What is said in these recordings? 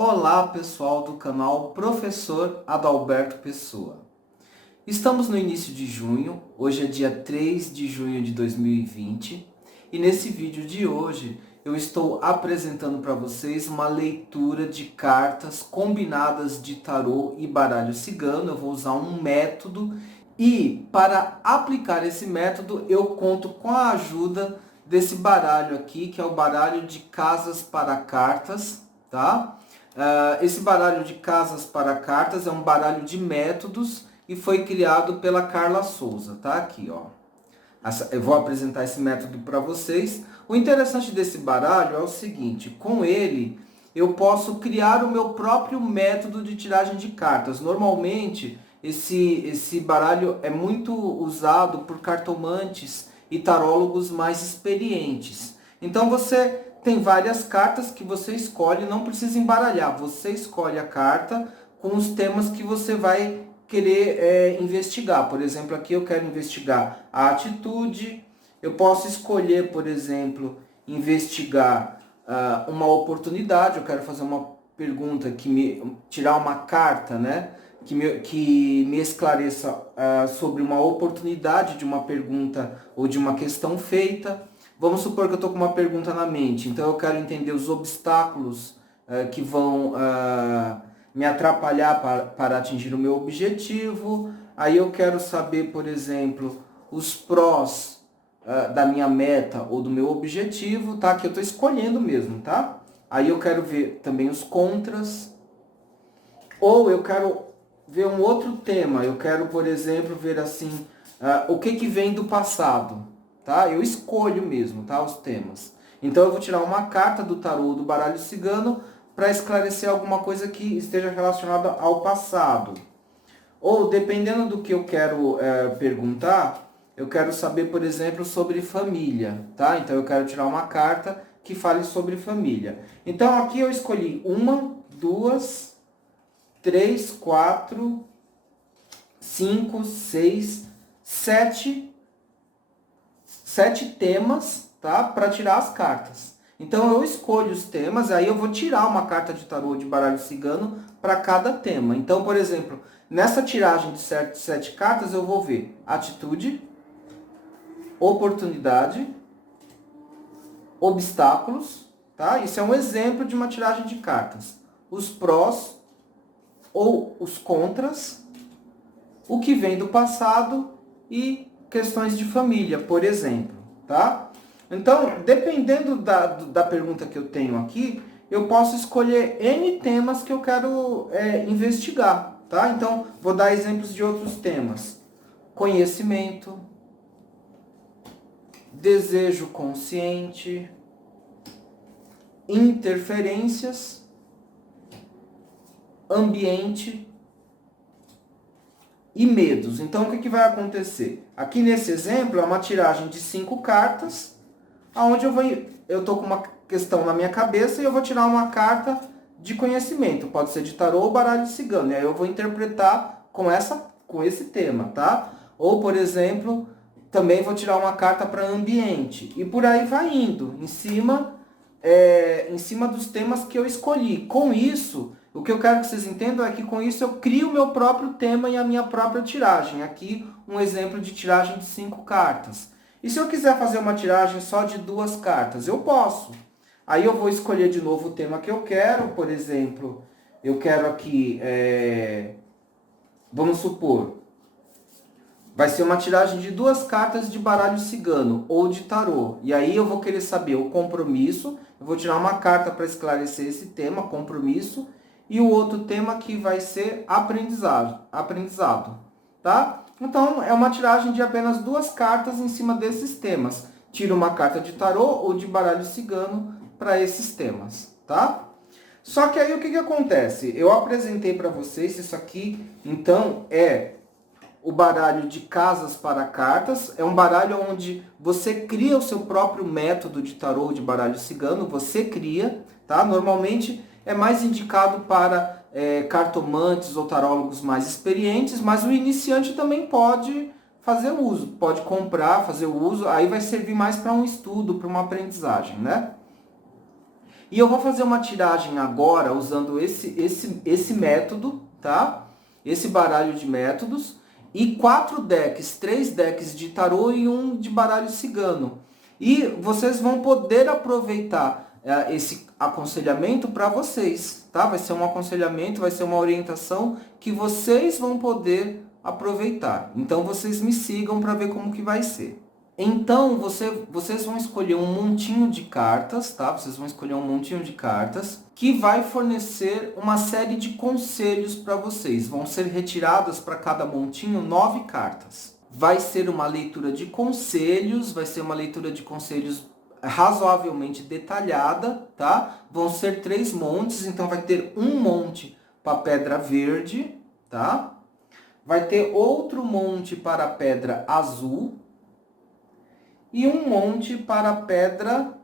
Olá pessoal do canal Professor Adalberto Pessoa. Estamos no início de junho, hoje é dia 3 de junho de 2020 e nesse vídeo de hoje eu estou apresentando para vocês uma leitura de cartas combinadas de tarô e baralho cigano. Eu vou usar um método e para aplicar esse método eu conto com a ajuda desse baralho aqui, que é o baralho de casas para cartas, tá? Esse baralho de casas para cartas é um baralho de métodos e foi criado pela Carla Souza, tá? Aqui, ó. Eu vou apresentar esse método para vocês. O interessante desse baralho é o seguinte: com ele eu posso criar o meu próprio método de tiragem de cartas. Normalmente esse baralho é muito usado por cartomantes e tarólogos mais experientes. Então você tem várias cartas que você escolhe, não precisa embaralhar, você escolhe a carta com os temas que você vai querer investigar. Por exemplo, aqui eu quero investigar a atitude, eu posso escolher, por exemplo, investigar uma oportunidade, eu quero fazer uma pergunta, tirar uma carta, né? Que me esclareça sobre uma oportunidade de uma pergunta ou de uma questão feita. Vamos supor que eu estou com uma pergunta na mente, então eu quero entender os obstáculos que vão me atrapalhar para atingir o meu objetivo. Aí eu quero saber, por exemplo, os prós da minha meta ou do meu objetivo, tá? Que eu estou escolhendo mesmo, tá? Aí eu quero ver também os contras. Ou eu quero ver um outro tema, eu quero, por exemplo, ver assim, o que vem do passado, tá? Eu escolho mesmo, tá? Os temas. Então eu vou tirar uma carta do tarô do baralho cigano para esclarecer alguma coisa que esteja relacionada ao passado. Ou, dependendo do que eu quero perguntar, eu quero saber, por exemplo, sobre família, tá? Então eu quero tirar uma carta que fale sobre família. Então aqui eu escolhi uma, duas, 3, 4, 5, 6, 7 temas, tá? Para tirar as cartas. Então eu escolho os temas, aí eu vou tirar uma carta de tarô de baralho cigano para cada tema. Então, por exemplo, nessa tiragem de 7 cartas eu vou ver atitude, oportunidade, obstáculos, tá? Isso é um exemplo de uma tiragem de cartas. Os prós ou os contras, o que vem do passado e questões de família, por exemplo, tá? Então, dependendo da pergunta que eu tenho aqui, eu posso escolher N temas que eu quero investigar, tá? Então, vou dar exemplos de outros temas. Conhecimento, desejo consciente, interferências, ambiente e medos. Então, o que vai acontecer? Aqui nesse exemplo, é uma tiragem de 5 cartas, onde eu estou com uma questão na minha cabeça e eu vou tirar uma carta de conhecimento. Pode ser de tarô ou baralho cigano. E aí eu vou interpretar com esse tema, tá? Ou, por exemplo, também vou tirar uma carta para ambiente. E por aí vai indo, em cima dos temas que eu escolhi. Com isso, o que eu quero que vocês entendam é que com isso eu crio o meu próprio tema e a minha própria tiragem. Aqui um exemplo de tiragem de 5 cartas. E se eu quiser fazer uma tiragem só de 2 cartas, eu posso. Aí eu vou escolher de novo o tema que eu quero. Por exemplo, eu quero aqui, vamos supor, vai ser uma tiragem de 2 cartas de baralho cigano ou de tarô. E aí eu vou querer saber o compromisso. Eu vou tirar uma carta para esclarecer esse tema, compromisso. E o outro tema que vai ser aprendizado, tá? Então é uma tiragem de apenas 2 cartas em cima desses temas. Tiro uma carta de tarô ou de baralho cigano para esses temas, tá? Só que aí o que acontece? Eu apresentei para vocês isso aqui, então é o baralho de casas para cartas. É um baralho onde você cria o seu próprio método de tarô de baralho cigano, você cria, tá? Normalmente é mais indicado para cartomantes ou tarólogos mais experientes, mas o iniciante também pode fazer uso, pode comprar, fazer o uso, aí vai servir mais para um estudo, para uma aprendizagem, né? E eu vou fazer uma tiragem agora usando esse método, tá? Esse baralho de métodos. E 4 decks, 3 decks de tarô e um de baralho cigano. E vocês vão poder aproveitar esse aconselhamento para vocês, tá? Vai ser um aconselhamento, vai ser uma orientação que vocês vão poder aproveitar. Então vocês me sigam para ver como que vai ser. Então vocês vão escolher um montinho de cartas, tá? Vocês vão escolher um montinho de cartas que vai fornecer uma série de conselhos para vocês. Vão ser retiradas para cada montinho 9 cartas. Vai ser uma leitura de conselhos, vai ser uma leitura de conselhos razoavelmente detalhada, tá? Vão ser 3 montes, então vai ter um monte para pedra verde, tá? Vai ter outro monte para pedra azul e um monte para pedra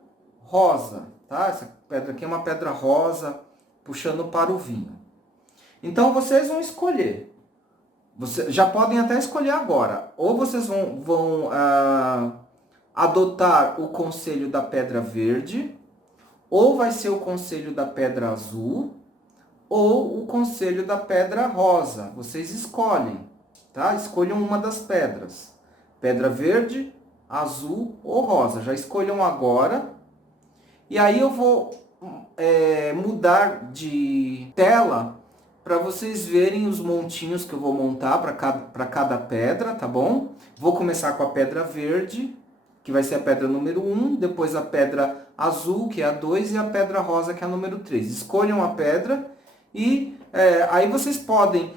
rosa, tá? Essa pedra aqui é uma pedra rosa puxando para o vinho. Então vocês vão escolher. Vocês já podem até escolher agora. Ou vocês vão adotar o conselho da pedra verde, ou vai ser o conselho da pedra azul, ou o conselho da pedra rosa. Vocês escolhem, tá? Escolham uma das pedras. Pedra verde, azul ou rosa. Já escolham agora. E aí eu vou mudar de tela para vocês verem os montinhos que eu vou montar para cada pedra, tá bom? Vou começar com a pedra verde, que vai ser a pedra número 1, depois a pedra azul, que é a 2, e a pedra rosa, que é a número 3. Escolham a pedra e aí vocês podem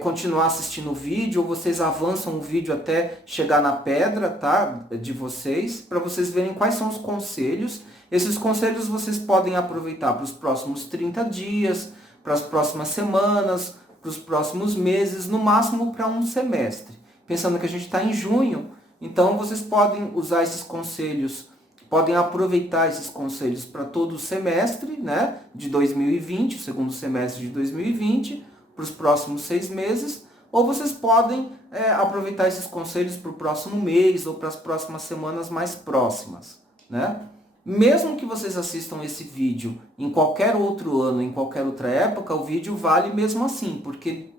continuar assistindo o vídeo, ou vocês avançam o vídeo até chegar na pedra, tá? De vocês, para vocês verem quais são os conselhos. Esses conselhos vocês podem aproveitar para os próximos 30 dias, para as próximas semanas, para os próximos meses, no máximo para um semestre. Pensando que a gente está em junho, então vocês podem usar esses conselhos, podem aproveitar esses conselhos para todo o semestre, né, de 2020, o segundo semestre de 2020, para os próximos 6 meses, ou vocês podem aproveitar esses conselhos para o próximo mês ou para as próximas semanas mais próximas, né? Mesmo que vocês assistam esse vídeo em qualquer outro ano, em qualquer outra época, o vídeo vale mesmo assim, porque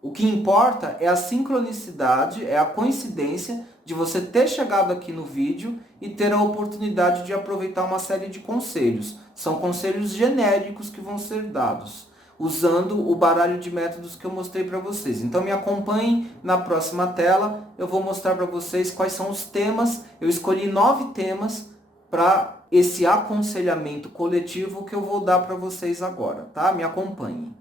o que importa é a sincronicidade, é a coincidência de você ter chegado aqui no vídeo e ter a oportunidade de aproveitar uma série de conselhos. São conselhos genéricos que vão ser dados, usando o baralho de métodos que eu mostrei para vocês. Então me acompanhem na próxima tela, eu vou mostrar para vocês quais são os temas. Eu escolhi 9 temas para esse aconselhamento coletivo que eu vou dar para vocês agora, tá? Me acompanhem.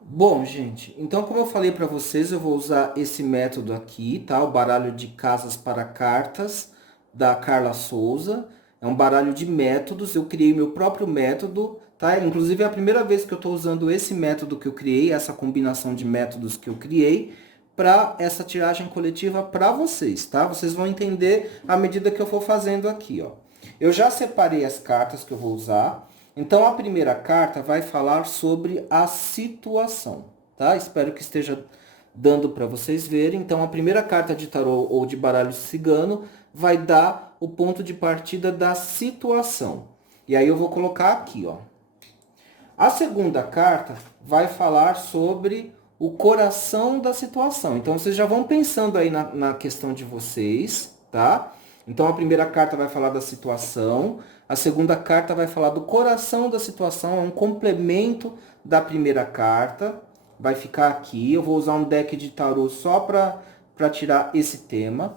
Bom, gente, então como eu falei para vocês, eu vou usar esse método aqui, tá? O baralho de casas para cartas da Carla Souza. É um baralho de métodos, eu criei meu próprio método, tá? Inclusive é a primeira vez que eu estou usando esse método que eu criei, essa combinação de métodos que eu criei, para essa tiragem coletiva para vocês, tá? Vocês vão entender à medida que eu for fazendo aqui, ó. Eu já separei as cartas que eu vou usar. Então, a primeira carta vai falar sobre a situação, tá? Espero que esteja dando para vocês verem. Então, a primeira carta de tarô ou de baralho cigano vai dar o ponto de partida da situação. E aí eu vou colocar aqui, ó. A segunda carta vai falar sobre o coração da situação. Então, vocês já vão pensando aí na questão de vocês, tá? Então, a primeira carta vai falar da situação, a segunda carta vai falar do coração da situação, é um complemento da primeira carta, vai ficar aqui. Eu vou usar um deck de tarô só para tirar esse tema.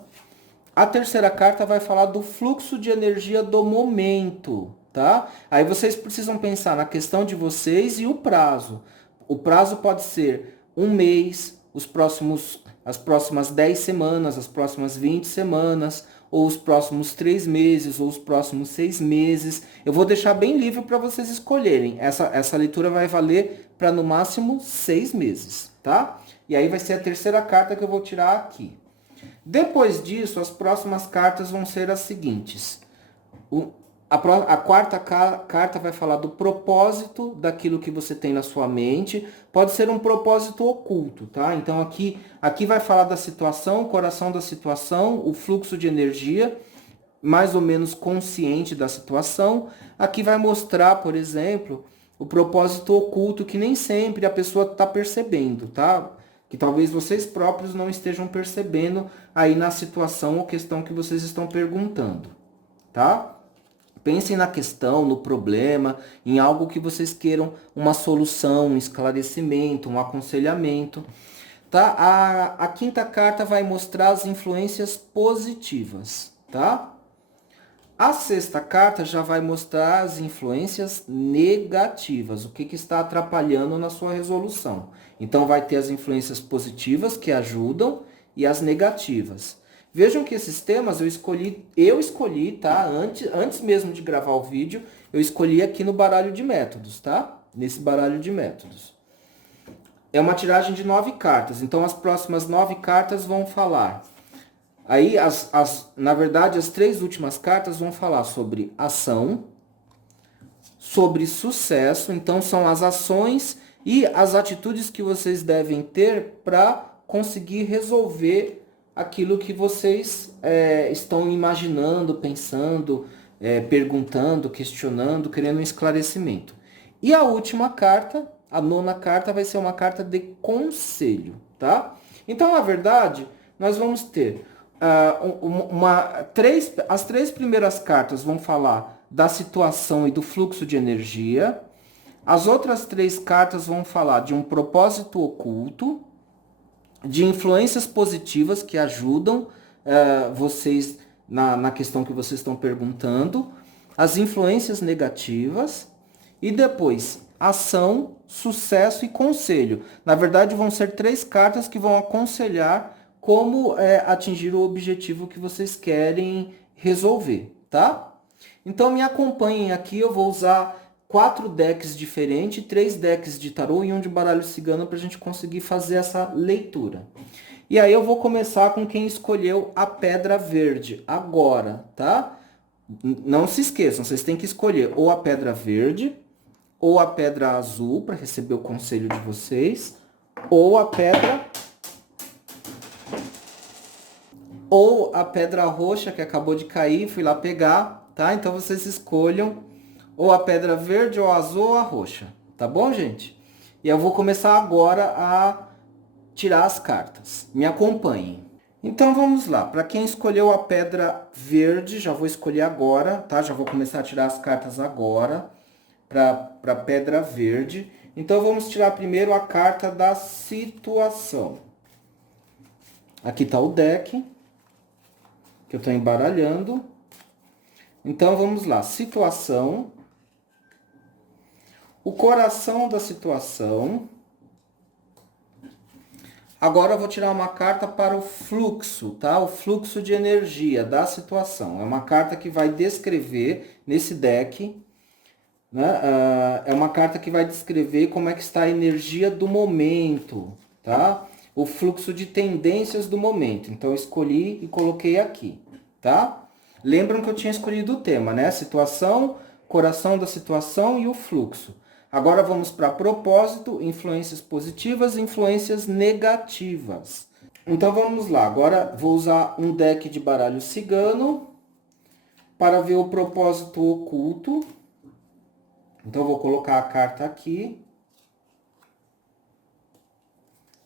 A terceira carta vai falar do fluxo de energia do momento, tá? Aí vocês precisam pensar na questão de vocês e o prazo. O prazo pode ser um mês, as próximas 10 semanas, as próximas 20 semanas, ou os próximos 3 meses, ou os próximos 6 meses. Eu vou deixar bem livre para vocês escolherem. Essa leitura vai valer para no máximo 6 meses, tá? E aí vai ser a terceira carta que eu vou tirar aqui. Depois disso, as próximas cartas vão ser as seguintes. A quarta carta vai falar do propósito daquilo que você tem na sua mente. Pode ser um propósito oculto, tá? Então aqui vai falar da situação, o coração da situação, o fluxo de energia. mais ou menos consciente da situação. Aqui vai mostrar, por exemplo, o propósito oculto que nem sempre a pessoa está percebendo, tá? Que talvez vocês próprios não estejam percebendo aí na situação ou questão que vocês estão perguntando, tá? Pensem na questão, no problema, em algo que vocês queiram uma solução, um esclarecimento, um aconselhamento. Tá? A quinta carta vai mostrar as influências positivas, tá? A sexta carta já vai mostrar as influências negativas, o que está atrapalhando na sua resolução. Então vai ter as influências positivas que ajudam e as negativas. Vejam que esses temas eu escolhi, tá? Antes mesmo de gravar o vídeo, eu escolhi aqui no baralho de métodos, tá? Nesse baralho de métodos. É uma tiragem de 9 cartas, então as próximas 9 cartas vão falar. Aí, na verdade, as 3 últimas cartas vão falar sobre ação, sobre sucesso, então são as ações e as atitudes que vocês devem ter para conseguir resolver aquilo que vocês estão imaginando, pensando, perguntando, questionando, querendo um esclarecimento. E a última carta, a nona carta, vai ser uma carta de conselho, tá? Então, na verdade, nós vamos ter as 3 primeiras cartas vão falar da situação e do fluxo de energia. As outras 3 cartas vão falar de um propósito oculto, de influências positivas que ajudam vocês na questão que vocês estão perguntando, as influências negativas e depois ação, sucesso e conselho. Na verdade, vão ser 3 cartas que vão aconselhar como atingir o objetivo que vocês querem resolver, tá? Então me acompanhem aqui, eu vou usar 4 decks diferentes, 3 decks de tarô e um de baralho cigano para a gente conseguir fazer essa leitura. E aí eu vou começar com quem escolheu a pedra verde agora, tá? Não se esqueçam, vocês têm que escolher ou a pedra verde, ou a pedra azul para receber o conselho de vocês, ou a pedra roxa que acabou de cair, fui lá pegar, tá? Então vocês escolham ou a pedra verde, ou a azul, ou a roxa, tá bom, gente? E eu vou começar agora a tirar as cartas. Me acompanhem. Então vamos lá. Para quem escolheu a pedra verde, já vou escolher agora, tá? Já vou começar a tirar as cartas agora para pedra verde. Então vamos tirar primeiro a carta da situação. Aqui está o deck que eu estou embaralhando. Então vamos lá, situação, o coração da situação. Agora eu vou tirar uma carta para o fluxo, tá? O fluxo de energia da situação. É uma carta que vai descrever nesse deck, né? É uma carta que vai descrever como é que está a energia do momento, tá? O fluxo de tendências do momento. Então eu escolhi e coloquei aqui, tá? Lembram que eu tinha escolhido o tema, né? Situação, coração da situação e o fluxo. Agora vamos para propósito, influências positivas e influências negativas. Então vamos lá. Agora vou usar um deck de baralho cigano para ver o propósito oculto. Então vou colocar a carta aqui.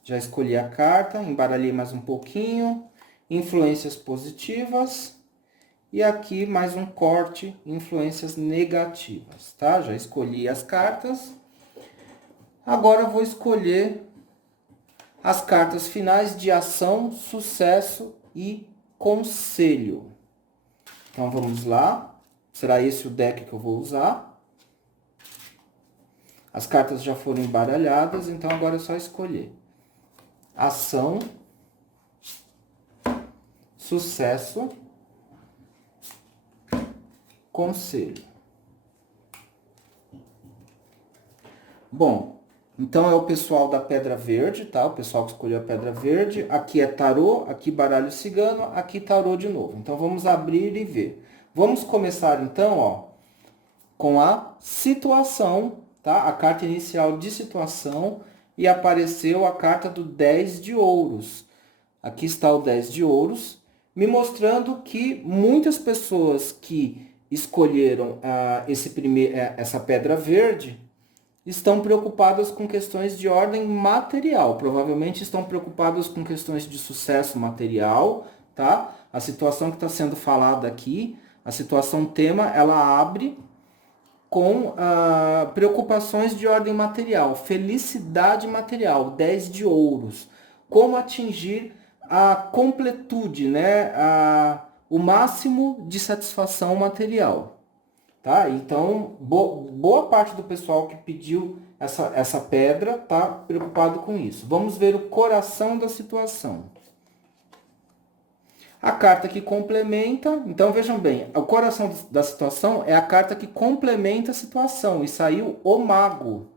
Já escolhi a carta, embaralhei mais um pouquinho. Influências positivas. E aqui mais um corte, influências negativas, tá? Já escolhi as cartas. Agora eu vou escolher as cartas finais de ação, sucesso e conselho. Então vamos lá. Será esse o deck que eu vou usar. As cartas já foram embaralhadas, então agora é só escolher. Ação, sucesso, conselho. Bom, então é o pessoal da pedra verde, tá? O pessoal que escolheu a pedra verde. Aqui é tarô, aqui baralho cigano, aqui tarô de novo. Então vamos abrir e ver. Vamos começar então, ó, com a situação, tá? A carta inicial de situação e apareceu a carta do 10 de ouros. Aqui está o 10 de ouros. me mostrando que muitas pessoas que escolheram essa pedra verde estão preocupadas com questões de ordem material. Provavelmente estão preocupadas com questões de sucesso material, tá? A situação que está sendo falada aqui, a situação tema, ela abre com preocupações de ordem material, felicidade material, 10 de ouros, como atingir a completude, né? O máximo de satisfação material. Tá? Então, boa parte do pessoal que pediu essa pedra está preocupado com isso. Vamos ver o coração da situação. A carta que complementa, então vejam bem, o coração da situação é a carta que complementa a situação, e saiu o mago.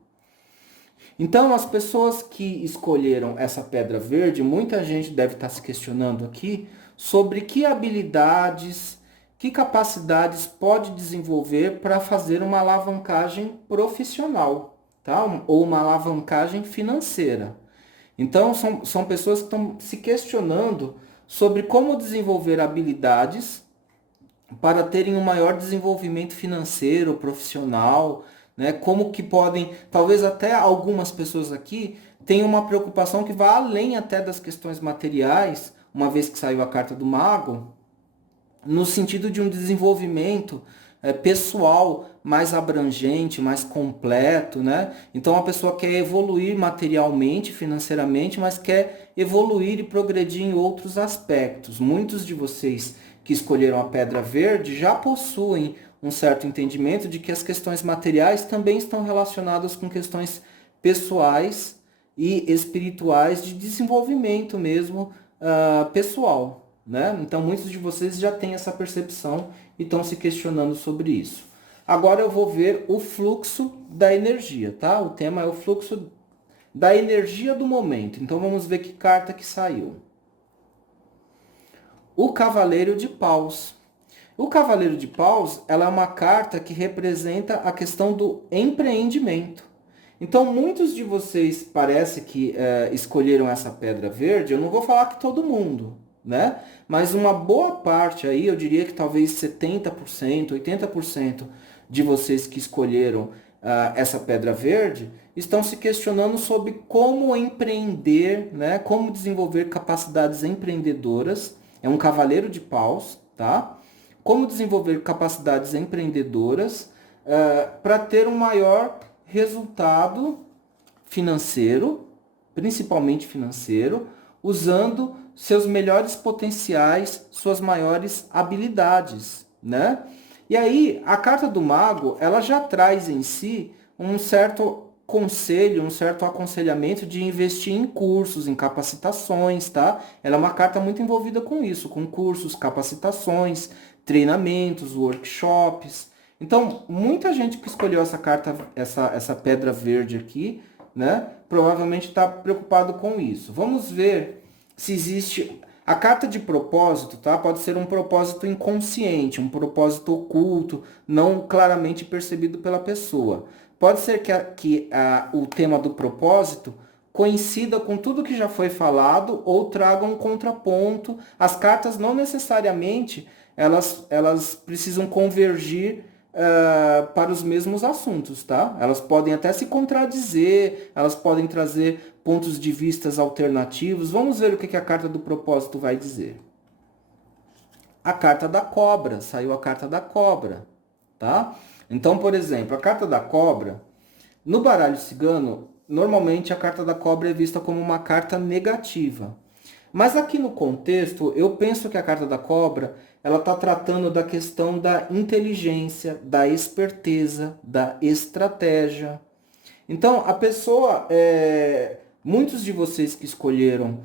Então, as pessoas que escolheram essa pedra verde, muita gente deve estar se questionando aqui sobre que habilidades, que capacidades pode desenvolver para fazer uma alavancagem profissional, tá? Ou uma alavancagem financeira. Então, são pessoas que estão se questionando sobre como desenvolver habilidades para terem um maior desenvolvimento financeiro, profissional, né? Como que podem, talvez até algumas pessoas aqui tenham uma preocupação que vai além até das questões materiais, uma vez que saiu a carta do mago, no sentido de um desenvolvimento pessoal mais abrangente, mais completo, né? Então a pessoa quer evoluir materialmente, financeiramente, mas quer evoluir e progredir em outros aspectos. Muitos de vocês que escolheram a pedra verde já possuem um certo entendimento de que as questões materiais também estão relacionadas com questões pessoais e espirituais de desenvolvimento mesmo pessoal. Né? Então, muitos de vocês já têm essa percepção e estão se questionando sobre isso. Agora eu vou ver o fluxo da energia, tá? O tema é o fluxo da energia do momento. Então, vamos ver que carta que saiu. O Cavaleiro de Paus. O Cavaleiro de Paus, ela é uma carta que representa a questão do empreendimento. Então, muitos de vocês parece que escolheram essa pedra verde. Eu não vou falar que todo mundo, né? Mas uma boa parte aí, eu diria que talvez 70%, 80% de vocês que escolheram essa pedra verde estão se questionando sobre como empreender, né? Como desenvolver capacidades empreendedoras. É um cavaleiro de paus, tá? Como desenvolver capacidades empreendedoras para ter um maior resultado financeiro, principalmente financeiro, usando seus melhores potenciais, suas maiores habilidades, né? E aí, a carta do mago, ela já traz em si um certo conselho, um certo aconselhamento de investir em cursos, em capacitações, tá? Ela é uma carta muito envolvida com isso, com cursos, capacitações, treinamentos, workshops. Então, muita gente que escolheu essa carta, essa pedra verde aqui, né? Provavelmente está preocupado com isso. Vamos ver se existe... A carta de propósito, tá? Pode ser um propósito inconsciente, um propósito oculto, não claramente percebido pela pessoa. Pode ser que o tema do propósito coincida com tudo que já foi falado ou traga um contraponto. As cartas não necessariamente elas precisam convergir para os mesmos assuntos, tá? Elas podem até se contradizer, elas podem trazer pontos de vistas alternativos. Vamos ver o que a carta do propósito vai dizer. A carta da cobra, saiu a carta da cobra, tá? Então, por exemplo, a carta da cobra, no baralho cigano, normalmente a carta da cobra é vista como uma carta negativa. Mas aqui no contexto, eu penso que a carta da cobra, ela está tratando da questão da inteligência, da esperteza, da estratégia. Então, a pessoa, muitos de vocês que escolheram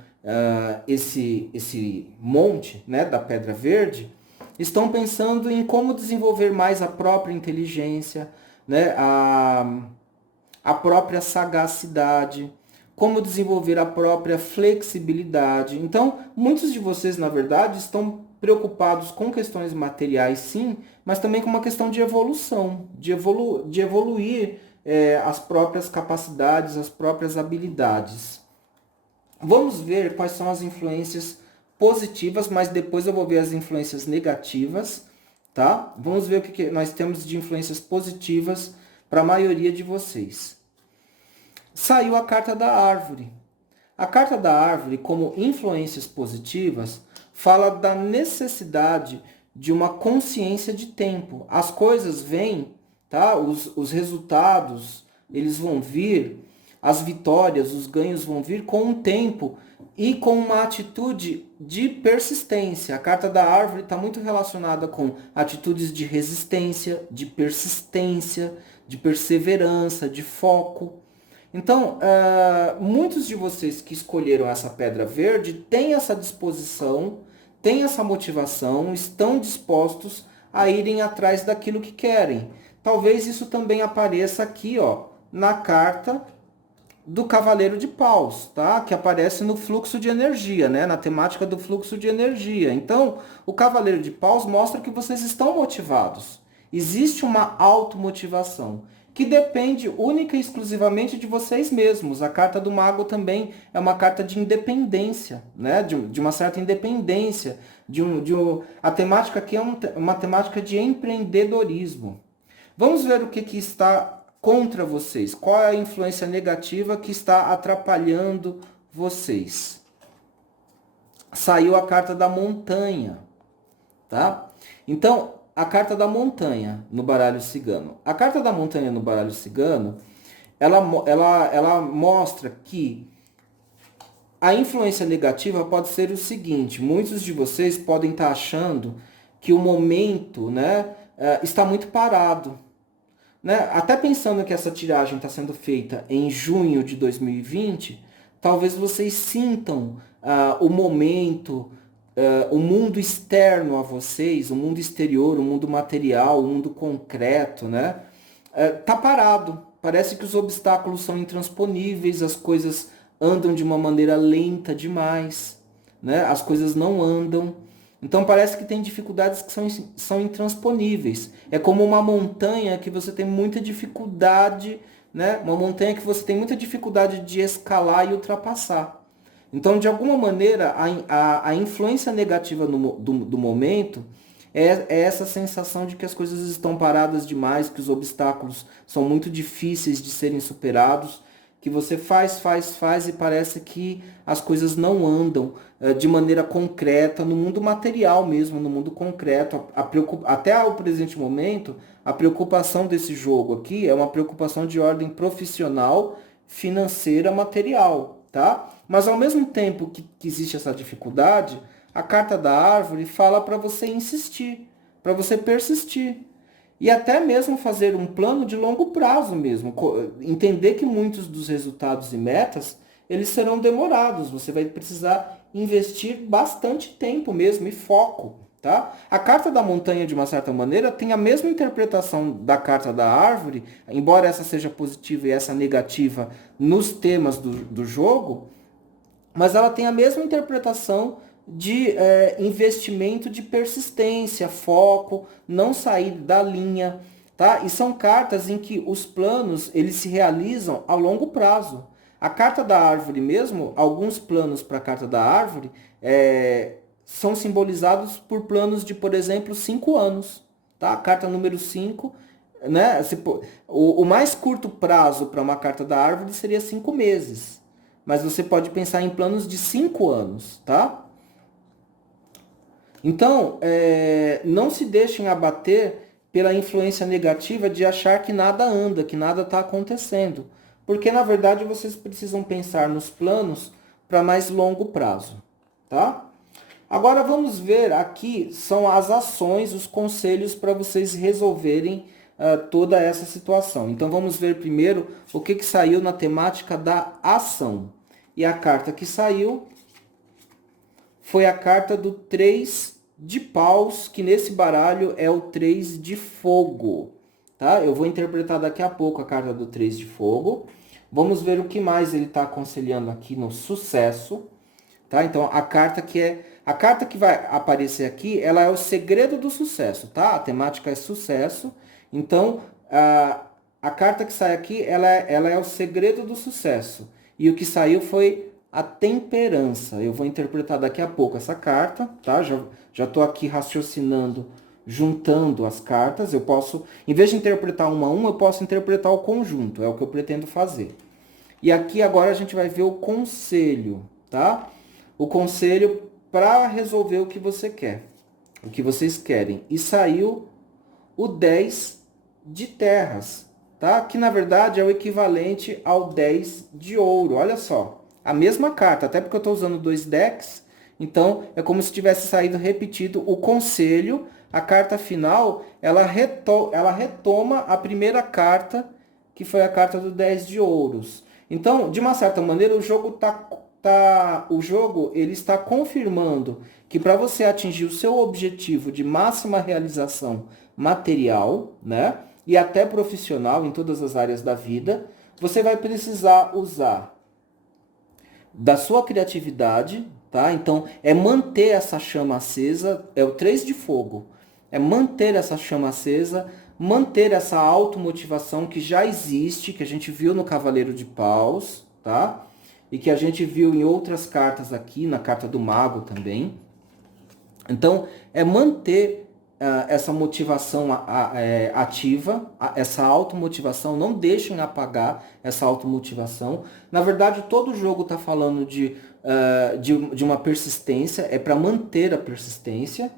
esse monte, né, da pedra verde, estão pensando em como desenvolver mais a própria inteligência, né, a própria sagacidade, como desenvolver a própria flexibilidade. Então, muitos de vocês, na verdade, estão preocupados com questões materiais, sim, mas também com uma questão de evolução, de evoluir as próprias capacidades, as próprias habilidades. Vamos ver quais são as influências positivas, mas depois eu vou ver as influências negativas, tá? Vamos ver o que nós temos de influências positivas para a maioria de vocês. Saiu a carta da árvore. A carta da árvore, como influências positivas, fala da necessidade de uma consciência de tempo. As coisas vêm, tá? Os resultados, eles vão vir, as vitórias, os ganhos vão vir com um tempo e com uma atitude de persistência. A carta da árvore está muito relacionada com atitudes de resistência, de persistência, de perseverança, de foco. Então, muitos de vocês que escolheram essa pedra verde têm essa disposição, têm essa motivação, estão dispostos a irem atrás daquilo que querem. Talvez isso também apareça aqui, ó, na carta do Cavaleiro de Paus, tá? Que aparece no fluxo de energia, né? Na temática do fluxo de energia. Então, o Cavaleiro de Paus mostra que vocês estão motivados. Existe uma automotivação que depende única e exclusivamente de vocês mesmos. A carta do Mago também é uma carta de independência, né? De uma certa independência. A temática aqui é uma temática de empreendedorismo. Vamos ver o que está contra vocês. Qual é a influência negativa que está atrapalhando vocês? Saiu a carta da montanha, tá? Então, a carta da montanha no baralho cigano. A carta da montanha no baralho cigano, ela mostra que a influência negativa pode ser o seguinte: muitos de vocês podem estar achando que o momento, né, está muito parado. Né? Até pensando que essa tiragem está sendo feita em junho de 2020, talvez vocês sintam o momento, o mundo externo a vocês, o mundo exterior, o mundo material, o mundo concreto, né? Tá parado. Parece que os obstáculos são intransponíveis, as coisas andam de uma maneira lenta demais, né? As coisas não andam. Então parece que tem dificuldades que são intransponíveis. É como uma montanha que você tem muita dificuldade, né? Uma montanha que você tem muita dificuldade de escalar e ultrapassar. Então, de alguma maneira, a influência negativa do momento é essa sensação de que as coisas estão paradas demais, que os obstáculos são muito difíceis de serem superados, que você faz e parece que as coisas não andam de maneira concreta, no mundo material mesmo, no mundo concreto. Até o presente momento, a preocupação desse jogo aqui é uma preocupação de ordem profissional, financeira, material, tá? Mas ao mesmo tempo que existe essa dificuldade, a carta da árvore fala para você insistir, para você persistir. E até mesmo fazer um plano de longo prazo mesmo. Entender que muitos dos resultados e metas, eles serão demorados. Você vai precisar investir bastante tempo mesmo e foco, tá? A carta da montanha, de uma certa maneira, tem a mesma interpretação da carta da árvore, embora essa seja positiva e essa negativa nos temas do jogo, mas ela tem a mesma interpretação de investimento de persistência, foco, não sair da linha, tá? E são cartas em que os planos, eles se realizam a longo prazo. A carta da árvore mesmo, alguns planos para a carta da árvore são simbolizados por planos de, por exemplo, 5 anos, tá? A carta número 5, né? O mais curto prazo para uma carta da árvore seria 5 meses. Mas você pode pensar em planos de 5 anos, tá? Então, não se deixem abater pela influência negativa de achar que nada anda, que nada está acontecendo. Porque, na verdade, vocês precisam pensar nos planos para mais longo prazo, tá? Agora, vamos ver aqui, são as ações, os conselhos para vocês resolverem toda essa situação. Então, vamos ver primeiro o que saiu na temática da ação. E a carta que saiu foi a carta do 3 de paus, que nesse baralho é o 3 de fogo, tá? Eu vou interpretar daqui a pouco a carta do 3 de fogo. Vamos ver o que mais ele está aconselhando aqui no sucesso, tá? Então, a carta que vai aparecer aqui, ela é o segredo do sucesso, tá? A temática é sucesso. Então, a carta que sai aqui, ela é o segredo do sucesso. E o que saiu foi a temperança. Eu vou interpretar daqui a pouco essa carta, tá? Já tô aqui raciocinando, juntando as cartas. Eu posso, em vez de interpretar uma a uma, eu posso interpretar o conjunto. É o que eu pretendo fazer. E aqui agora a gente vai ver o conselho, tá? O conselho para resolver o que você quer, o que vocês querem. E saiu o 10 de terras, tá? Que na verdade é o equivalente ao 10 de ouro. Olha só, a mesma carta, até porque eu estou usando dois decks, então é como se tivesse saído repetido o conselho. A carta final, ela retoma a primeira carta, que foi a carta do 10 de ouros. Então, de uma certa maneira, o jogo ele está confirmando que para você atingir o seu objetivo de máxima realização material, né, e até profissional em todas as áreas da vida, você vai precisar usar da sua criatividade, tá? Então, é manter essa chama acesa, é o 3 de fogo. É manter essa chama acesa, manter essa automotivação que já existe, que a gente viu no Cavaleiro de Paus, tá? E que a gente viu em outras cartas aqui, na carta do Mago também. Então, é manter essa motivação ativa, essa automotivação, não deixem apagar essa automotivação. Na verdade, todo jogo está falando de uma persistência, é para manter a persistência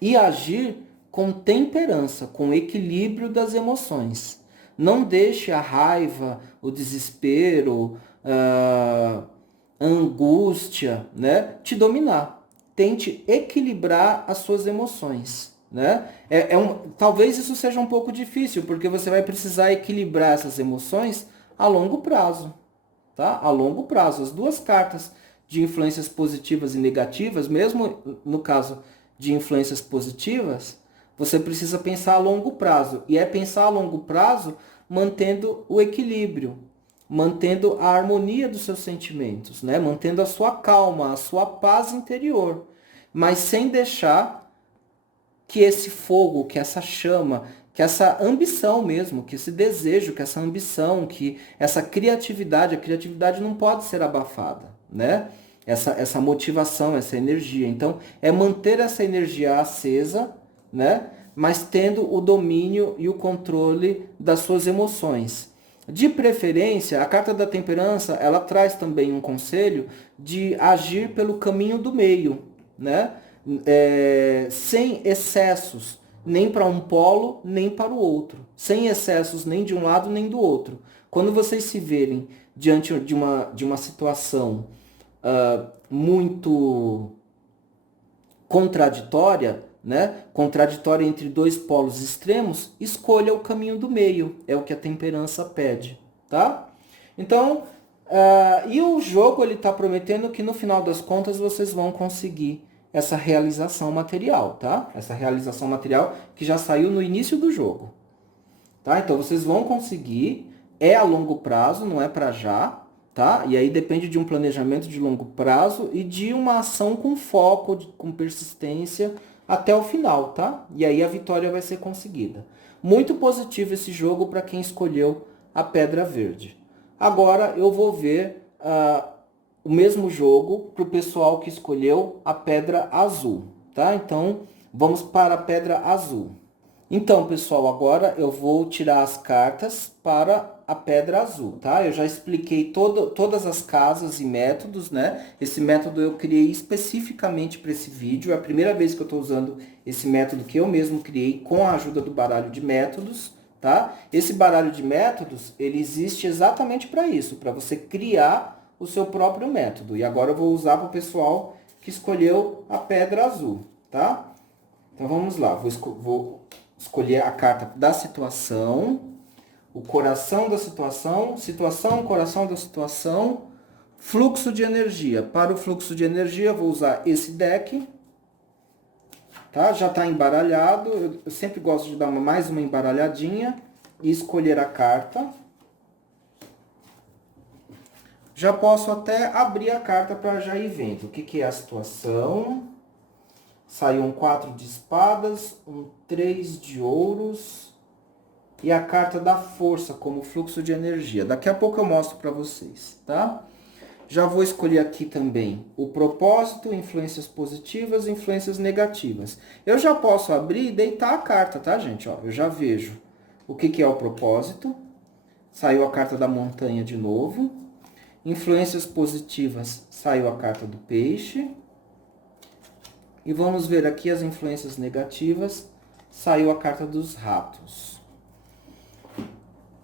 e agir com temperança, com equilíbrio das emoções. Não deixe a raiva, o desespero, a angústia, né, te dominar. Tente equilibrar as suas emoções, né? Talvez isso seja um pouco difícil, porque você vai precisar equilibrar essas emoções a longo prazo, tá? A longo prazo. As duas cartas de influências positivas e negativas, mesmo no caso de influências positivas, você precisa pensar a longo prazo. E é pensar a longo prazo mantendo o equilíbrio, mantendo a harmonia dos seus sentimentos, né? Mantendo a sua calma, a sua paz interior, mas sem deixar que esse fogo, que essa chama, que essa ambição mesmo, que esse desejo, que essa ambição, que essa criatividade, a criatividade não pode ser abafada, né? Essa motivação, essa energia. Então, é manter essa energia acesa, né? Mas tendo o domínio e o controle das suas emoções. De preferência, a carta da temperança, ela traz também um conselho de agir pelo caminho do meio, né? Sem excessos, nem para um polo, nem para o outro. Sem excessos nem de um lado, nem do outro. Quando vocês se verem diante de uma situação muito contraditória, né? Contraditória entre dois polos extremos, escolha o caminho do meio. É o que a temperança pede, tá? Então, e o jogo ele está prometendo que no final das contas vocês vão conseguir essa realização material, tá? Essa realização material que já saiu no início do jogo, tá? Então vocês vão conseguir, é a longo prazo, não é para já, tá? E aí depende de um planejamento de longo prazo e de uma ação com foco, com persistência até o final, tá? E aí a vitória vai ser conseguida. Muito positivo esse jogo para quem escolheu a Pedra Verde. Agora eu vou ver o mesmo jogo para o pessoal que escolheu a Pedra Azul, tá? Então vamos para a Pedra Azul. Então, pessoal, agora eu vou tirar as cartas para a Pedra Azul, tá? Eu já expliquei todas as casas e métodos, né? Esse método eu criei especificamente para esse vídeo. É a primeira vez que eu estou usando esse método que eu mesmo criei com a ajuda do baralho de métodos, tá? Esse baralho de métodos, ele existe exatamente para isso, para você criar o seu próprio método. E agora eu vou usar para o pessoal que escolheu a Pedra Azul, tá? Então vamos lá, vou escolher a carta da situação, o coração da situação, coração da situação, fluxo de energia. Para o fluxo de energia, vou usar esse deck, tá? Já está embaralhado, eu sempre gosto de dar mais uma embaralhadinha e escolher a carta. Já posso até abrir a carta para já ir vendo o que é a situação. Saiu um 4 de espadas, um 3 de ouros e a carta da força como fluxo de energia. Daqui a pouco eu mostro para vocês, tá? já vou escolher aqui também o propósito, influências positivas e influências negativas. Eu já posso abrir e deitar a carta, tá, gente? Ó, eu já vejo o que é o propósito. Saiu a carta da montanha de novo. Influências positivas, saiu a carta do peixe. E vamos ver aqui as influências negativas, saiu a carta dos ratos.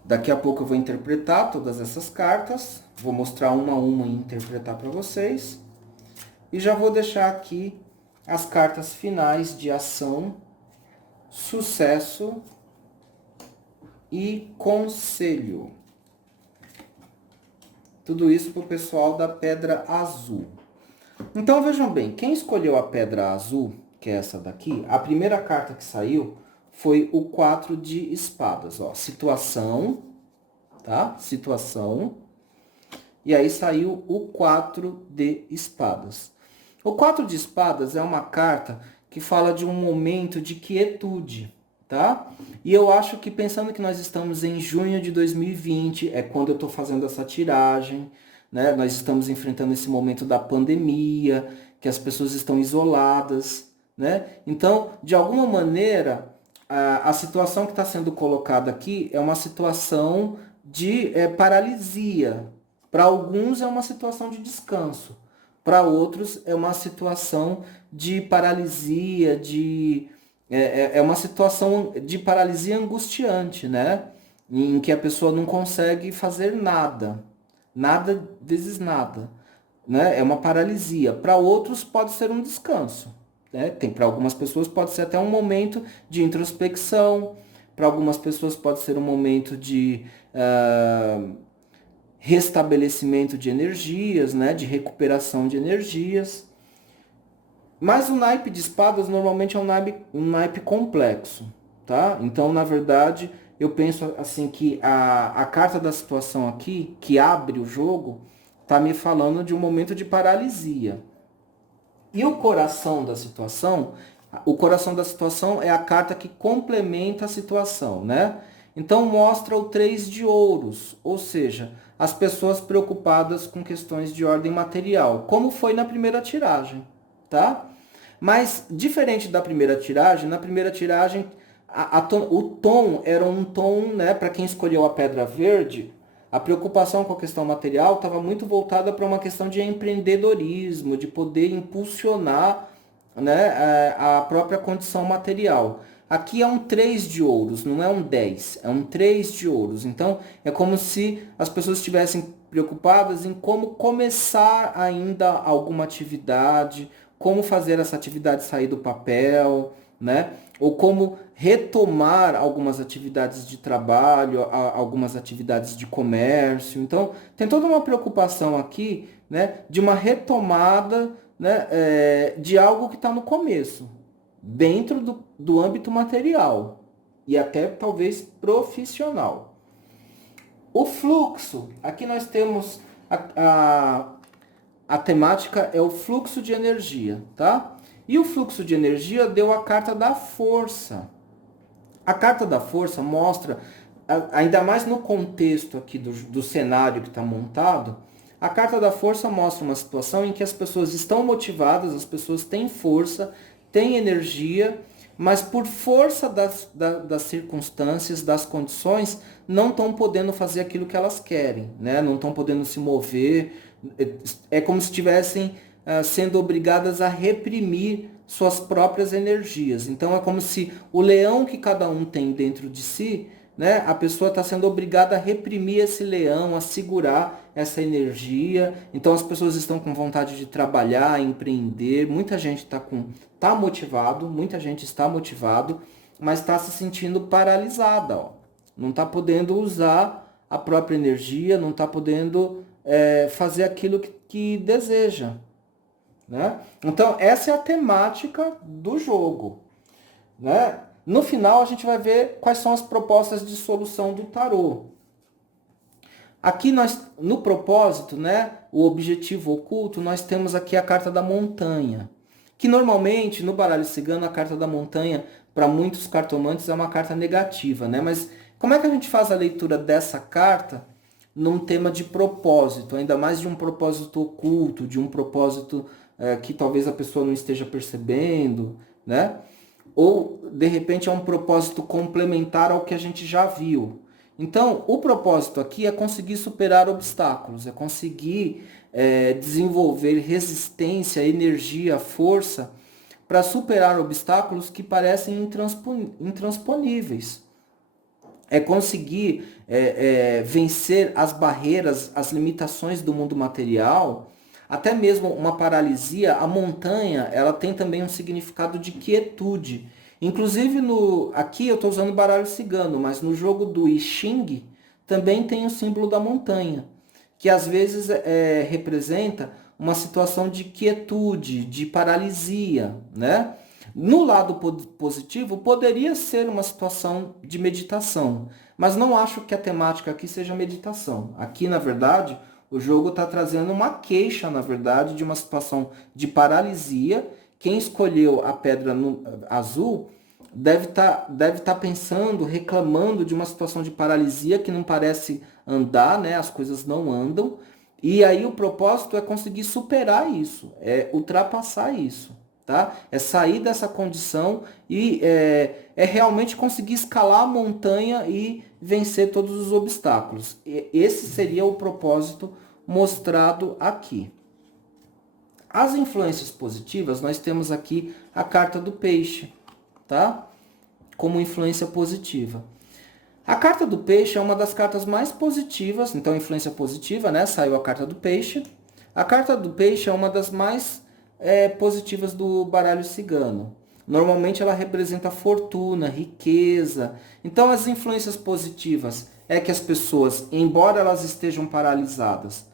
Daqui a pouco eu vou interpretar todas essas cartas, vou mostrar uma a uma e interpretar para vocês. E já vou deixar aqui as cartas finais de ação, sucesso e conselho. Tudo isso para o pessoal da pedra azul. Então vejam bem, quem escolheu a pedra azul, que é essa daqui, a primeira carta que saiu foi o 4 de espadas, ó, situação, tá? Situação. E aí saiu o 4 de espadas. O 4 de espadas é uma carta que fala de um momento de quietude, tá? E eu acho que pensando que nós estamos em junho de 2020, é quando eu estou fazendo essa tiragem, né? Nós estamos enfrentando esse momento da pandemia, que as pessoas estão isoladas, né? Então, de alguma maneira, a situação que está sendo colocada aqui é uma situação de paralisia. Para alguns é uma situação de descanso. Para outros é uma situação de paralisia, é uma situação de paralisia angustiante, né? Em que a pessoa não consegue fazer nada. Nada vezes nada. Né? É uma paralisia. Para outros pode ser um descanso. Né? Para algumas pessoas pode ser até um momento de introspecção. Para algumas pessoas pode ser um momento de restabelecimento de energias, né? De recuperação de energias. Mas o naipe de espadas normalmente é um naipe complexo. Tá? Então, na verdade, eu penso assim que a carta da situação aqui, que abre o jogo, está me falando de um momento de paralisia. E o coração da situação é a carta que complementa a situação, né? Então mostra o 3 de ouros, ou seja, as pessoas preocupadas com questões de ordem material, como foi na primeira tiragem, tá? Mas diferente da primeira tiragem, na primeira tiragem o tom era um tom, né, para quem escolheu a pedra verde, a preocupação com a questão material estava muito voltada para uma questão de empreendedorismo, de poder impulsionar, né, a própria condição material. Aqui é um 3 de ouros, não é um 10, é um 3 de ouros. Então, é como se as pessoas estivessem preocupadas em como começar ainda alguma atividade, como fazer essa atividade sair do papel, né? Ou como retomar algumas atividades de trabalho, algumas atividades de comércio. Então, tem toda uma preocupação aqui, né, de uma retomada, né, de algo que está no começo, dentro do âmbito material e até talvez profissional. O fluxo, aqui nós temos a temática é o fluxo de energia, tá? E o fluxo de energia deu a carta da força. A carta da força mostra, ainda mais no contexto aqui do cenário que está montado, a carta da força mostra uma situação em que as pessoas estão motivadas, as pessoas têm força, têm energia, mas por força das circunstâncias, das condições, não estão podendo fazer aquilo que elas querem, né? Não estão podendo se mover, é como se estivessem sendo obrigadas a reprimir suas próprias energias. Então é como se o leão que cada um tem dentro de si, né, a pessoa está sendo obrigada a reprimir esse leão, a segurar essa energia. Então as pessoas estão com vontade de trabalhar, empreender. Muita gente tá motivado, muita gente está motivado, mas está se sentindo paralisada. Ó. Não está podendo usar a própria energia, não está podendo fazer aquilo que deseja. Né? Então, essa é a temática do jogo. Né? No final, a gente vai ver quais são as propostas de solução do tarô. Aqui, no propósito, né, o objetivo oculto, nós temos aqui a carta da montanha. Que normalmente, no baralho cigano, a carta da montanha, para muitos cartomantes, é uma carta negativa. Né? Mas como é que a gente faz a leitura dessa carta num tema de propósito, ainda mais de um propósito oculto, de um propósito que talvez a pessoa não esteja percebendo, né? Ou, de repente, é um propósito complementar ao que a gente já viu. Então, o propósito aqui é conseguir superar obstáculos, é conseguir desenvolver resistência, energia, força para superar obstáculos que parecem intransponíveis. É conseguir vencer as barreiras, as limitações do mundo material, até mesmo uma paralisia. A montanha, ela tem também um significado de quietude. Inclusive, aqui eu estou usando o baralho cigano, mas no jogo do I Ching também tem o símbolo da montanha, que às vezes representa uma situação de quietude, de paralisia, né? No lado positivo, poderia ser uma situação de meditação, mas não acho que a temática aqui seja meditação. Aqui, na verdade, o jogo está trazendo uma queixa, na verdade, de uma situação de paralisia. Quem escolheu a pedra azul deve tá pensando, reclamando de uma situação de paralisia que não parece andar, né? As coisas não andam. E aí o propósito é conseguir superar isso, é ultrapassar isso. Tá? É sair dessa condição e realmente conseguir escalar a montanha e vencer todos os obstáculos. Esse seria o propósito mostrado aqui. As influências positivas, nós temos aqui a carta do peixe, tá? Como influência positiva. A carta do peixe é uma das cartas mais positivas, então influência positiva, né? Saiu a carta do peixe. A carta do peixe é uma das mais positivas do baralho cigano. Normalmente ela representa fortuna, riqueza. Então as influências positivas é que as pessoas, embora elas estejam paralisadas,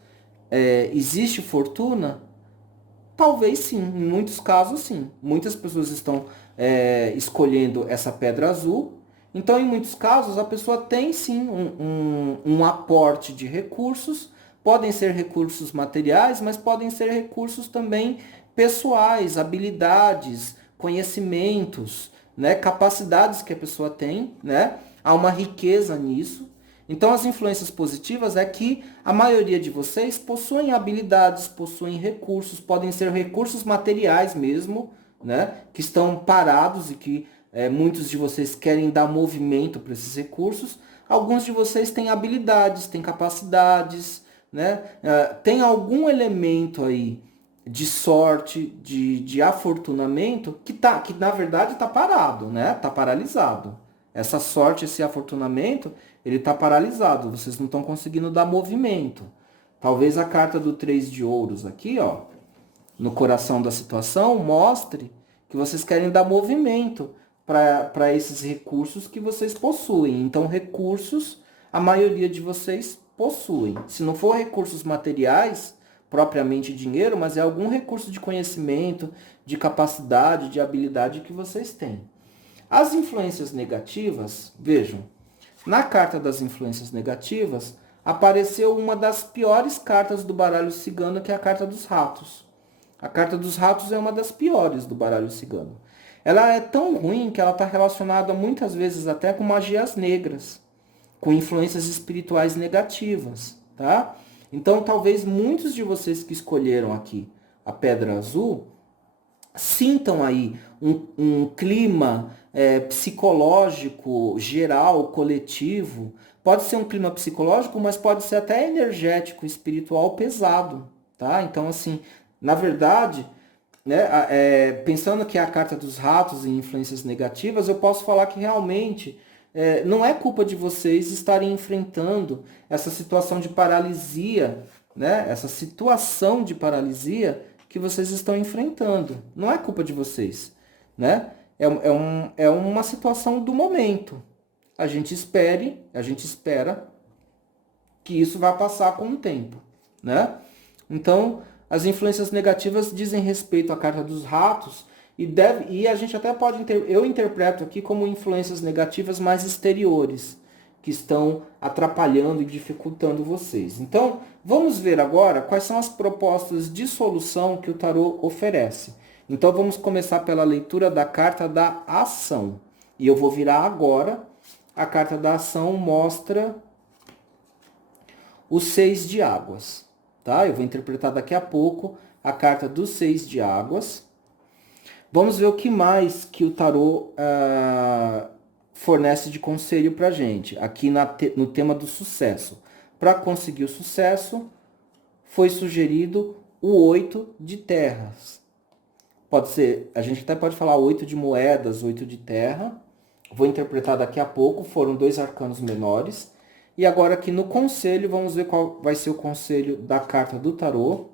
existe fortuna? Talvez sim, em muitos casos sim. Muitas pessoas estão escolhendo essa pedra azul. Então, em muitos casos, a pessoa tem sim um aporte de recursos. Podem ser recursos materiais, mas podem ser recursos também pessoais, habilidades, conhecimentos, né, capacidades que a pessoa tem, né? Há uma riqueza nisso. Então, as influências positivas é que a maioria de vocês possuem habilidades, possuem recursos, podem ser recursos materiais mesmo, né? Que estão parados e que muitos de vocês querem dar movimento para esses recursos. Alguns de vocês têm habilidades, têm capacidades, né? Tem algum elemento aí de sorte, de afortunamento, que na verdade está parado, né? Está paralisado. Essa sorte, esse afortunamento, ele está paralisado. Vocês não estão conseguindo dar movimento. Talvez a carta do 3 de ouros aqui, ó, no coração da situação, mostre que vocês querem dar movimento para esses recursos que vocês possuem. Então, recursos, a maioria de vocês possuem. Se não for recursos materiais, propriamente dinheiro, mas é algum recurso de conhecimento, de capacidade, de habilidade que vocês têm. As influências negativas, vejam, na carta das influências negativas, apareceu uma das piores cartas do baralho cigano, que é a carta dos ratos. A carta dos ratos é uma das piores do baralho cigano. Ela é tão ruim que ela está relacionada muitas vezes até com magias negras, com influências espirituais negativas, tá? Então, talvez muitos de vocês que escolheram aqui a pedra azul sintam aí um clima psicológico geral, coletivo. Pode ser um clima psicológico, mas pode ser até energético, espiritual pesado, tá? Então, assim, na verdade, né, pensando que é a carta dos ratos e influências negativas, eu posso falar que realmente não é culpa de vocês estarem enfrentando essa situação de paralisia, né? Essa situação de paralisia que vocês estão enfrentando. Não é culpa de vocês, né? É uma situação do momento. A gente espera que isso vai passar com o tempo, né? Então, as influências negativas dizem respeito à carta dos ratos e a gente até pode eu interpreto aqui como influências negativas mais exteriores, que estão atrapalhando e dificultando vocês. Então, vamos ver agora quais são as propostas de solução que o tarô oferece. Então, vamos começar pela leitura da carta da ação. E eu vou virar agora. A carta da ação mostra o 6 de águas, tá? Eu vou interpretar daqui a pouco a carta do 6 de águas. Vamos ver o que mais que o tarô fornece de conselho pra gente, aqui no tema do sucesso. Para conseguir o sucesso, foi sugerido o 8 de terras. Pode ser, a gente até pode falar 8 de moedas, 8 de terra. Vou interpretar daqui a pouco, foram 2 arcanos menores. E agora aqui no conselho, vamos ver qual vai ser o conselho da carta do tarô.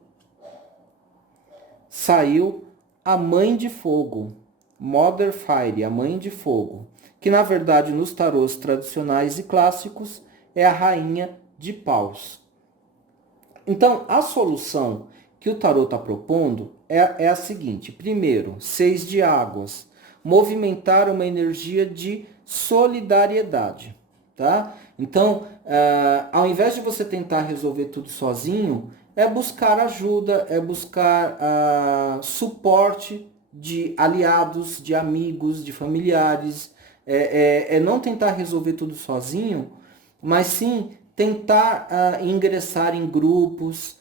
Saiu a Mãe de Fogo, Mother Fire, a Mãe de Fogo, que na verdade nos tarôs tradicionais e clássicos é a Rainha de Paus. Então, a solução que o tarô está propondo é a seguinte. Primeiro, 6 de águas. Movimentar uma energia de solidariedade. Tá? Então, ao invés de você tentar resolver tudo sozinho, é buscar ajuda, é buscar suporte de aliados, de amigos, de familiares. É não tentar resolver tudo sozinho, mas sim tentar ingressar em grupos,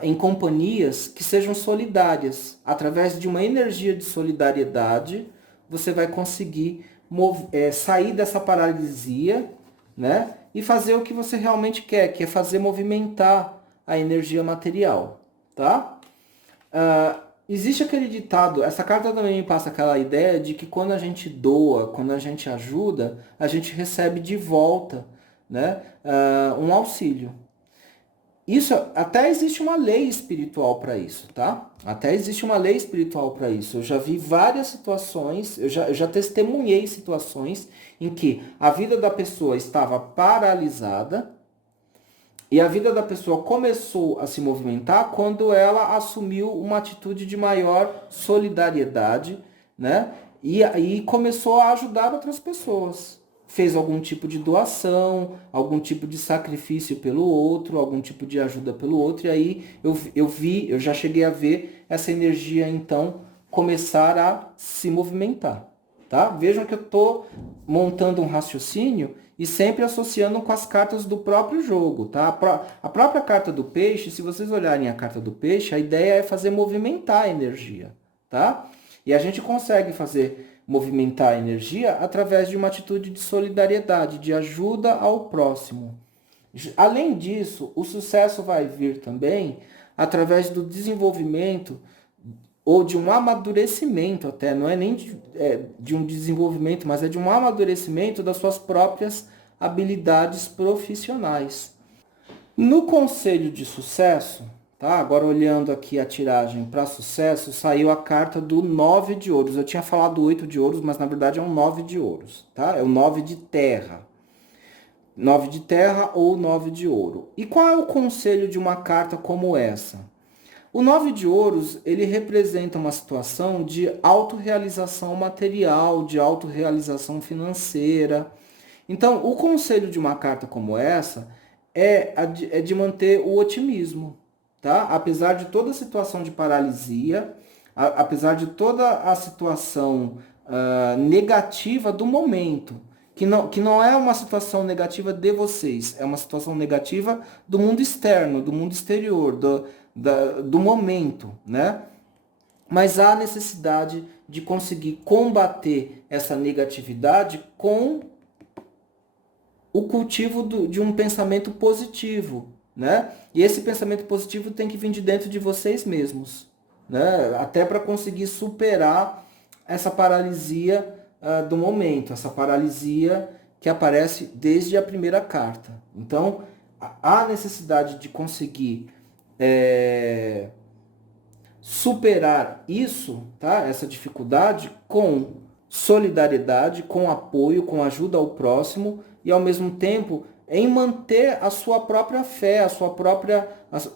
em companhias que sejam solidárias. Através de uma energia de solidariedade, você vai conseguir sair dessa paralisia, né? E fazer o que você realmente quer, que é fazer movimentar a energia material, tá? Existe aquele ditado, essa carta também me passa aquela ideia de que quando a gente doa, quando a gente ajuda, a gente recebe de volta, né, um auxílio. Isso, até existe uma lei espiritual para isso, tá? Até existe uma lei espiritual para isso. Eu já vi várias situações, eu já testemunhei situações em que a vida da pessoa estava paralisada e a vida da pessoa começou a se movimentar quando ela assumiu uma atitude de maior solidariedade, né? E aí começou a ajudar outras pessoas. Fez algum tipo de doação, algum tipo de sacrifício pelo outro, algum tipo de ajuda pelo outro. E aí eu já cheguei a ver essa energia então começar a se movimentar, tá? Vejam que eu estou montando um raciocínio e sempre associando com as cartas do próprio jogo, tá? A própria carta do peixe, se vocês olharem a carta do peixe, a ideia é fazer movimentar a energia, tá? E a gente consegue fazer movimentar a energia através de uma atitude de solidariedade, de ajuda ao próximo. Além disso, o sucesso vai vir também através do desenvolvimento ou de um amadurecimento até, não é nem de um desenvolvimento, mas é de um amadurecimento das suas próprias habilidades profissionais. No conselho de sucesso, tá? Agora olhando aqui a tiragem para sucesso, saiu a carta do 9 de ouros. Eu tinha falado 8 de ouros, mas na verdade é um 9 de ouros, tá? É o 9 de terra. 9 de terra ou 9 de ouro. E qual é o conselho de uma carta como essa? O 9 de ouros, ele representa uma situação de autorrealização material, de autorrealização financeira. Então, o conselho de uma carta como essa é de manter o otimismo, tá? Apesar de toda a situação de paralisia, apesar de toda a situação negativa do momento, que não é uma situação negativa de vocês, é uma situação negativa do mundo externo, do mundo exterior, do momento, né? Mas há necessidade de conseguir combater essa negatividade com o cultivo de um pensamento positivo, né? E esse pensamento positivo tem que vir de dentro de vocês mesmos, né? Até para conseguir superar essa paralisia do momento, essa paralisia que aparece desde a primeira carta. Então, há necessidade de conseguir superar isso, tá? Essa dificuldade com solidariedade, com apoio, com ajuda ao próximo e ao mesmo tempo em manter a sua própria fé,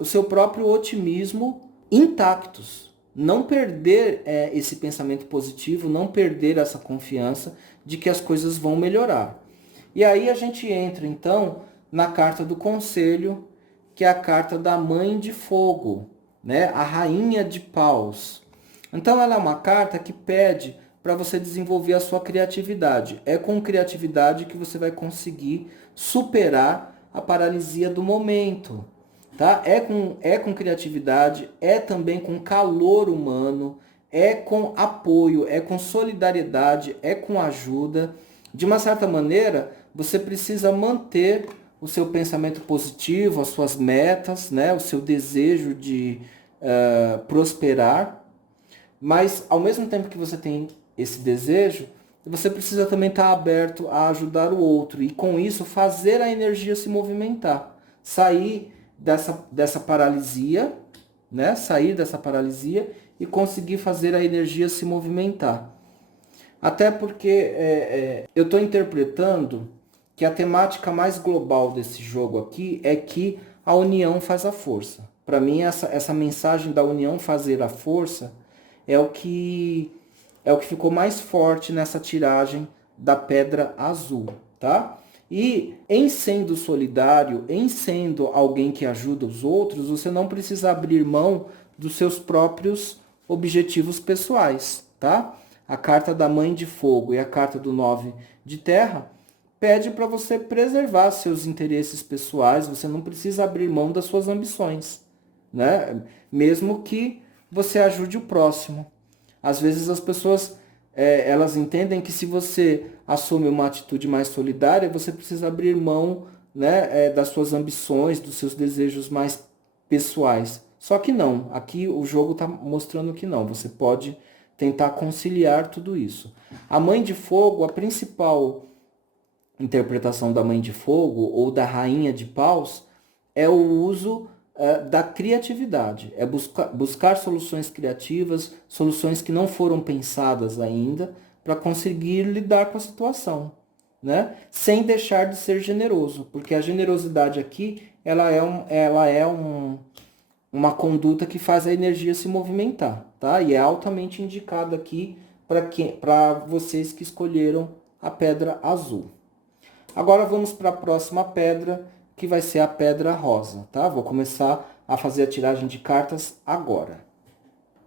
o seu próprio otimismo intactos. Não perder esse pensamento positivo, não perder essa confiança de que as coisas vão melhorar. E aí a gente entra então na carta do conselho, que é a carta da Mãe de Fogo, né? A Rainha de Paus. Então ela é uma carta que pede para você desenvolver a sua criatividade. É com criatividade que você vai conseguir superar a paralisia do momento, tá? É com criatividade, é também com calor humano, é com apoio, é com solidariedade, é com ajuda. De uma certa maneira, você precisa manter o seu pensamento positivo, as suas metas, né? O seu desejo de prosperar, mas ao mesmo tempo que você tem esse desejo, você precisa também estar aberto a ajudar o outro e com isso fazer a energia se movimentar, sair dessa paralisia, né? Sair dessa paralisia e conseguir fazer a energia se movimentar. Até porque eu estou interpretando que a temática mais global desse jogo aqui é que a união faz a força. Para mim, essa mensagem da união fazer a força é o que ficou mais forte nessa tiragem da pedra azul, tá? E em sendo solidário, em sendo alguém que ajuda os outros, você não precisa abrir mão dos seus próprios objetivos pessoais, tá? A carta da Mãe de Fogo e a carta do 9 de Terra pede para você preservar seus interesses pessoais, você não precisa abrir mão das suas ambições, né? Mesmo que você ajude o próximo. Às vezes as pessoas elas entendem que se você assume uma atitude mais solidária, você precisa abrir mão, né, das suas ambições, dos seus desejos mais pessoais. Só que não, aqui o jogo está mostrando que não, você pode tentar conciliar tudo isso. A Mãe de Fogo, a principal interpretação da Mãe de Fogo ou da Rainha de Paus é o uso da criatividade, é buscar soluções criativas, soluções que não foram pensadas ainda, para conseguir lidar com a situação, né? Sem deixar de ser generoso, porque a generosidade aqui uma conduta que faz a energia se movimentar, tá? E é altamente indicado aqui para vocês que escolheram a pedra azul. Agora vamos para a próxima pedra, que vai ser a pedra rosa, tá? Vou começar a fazer a tiragem de cartas agora.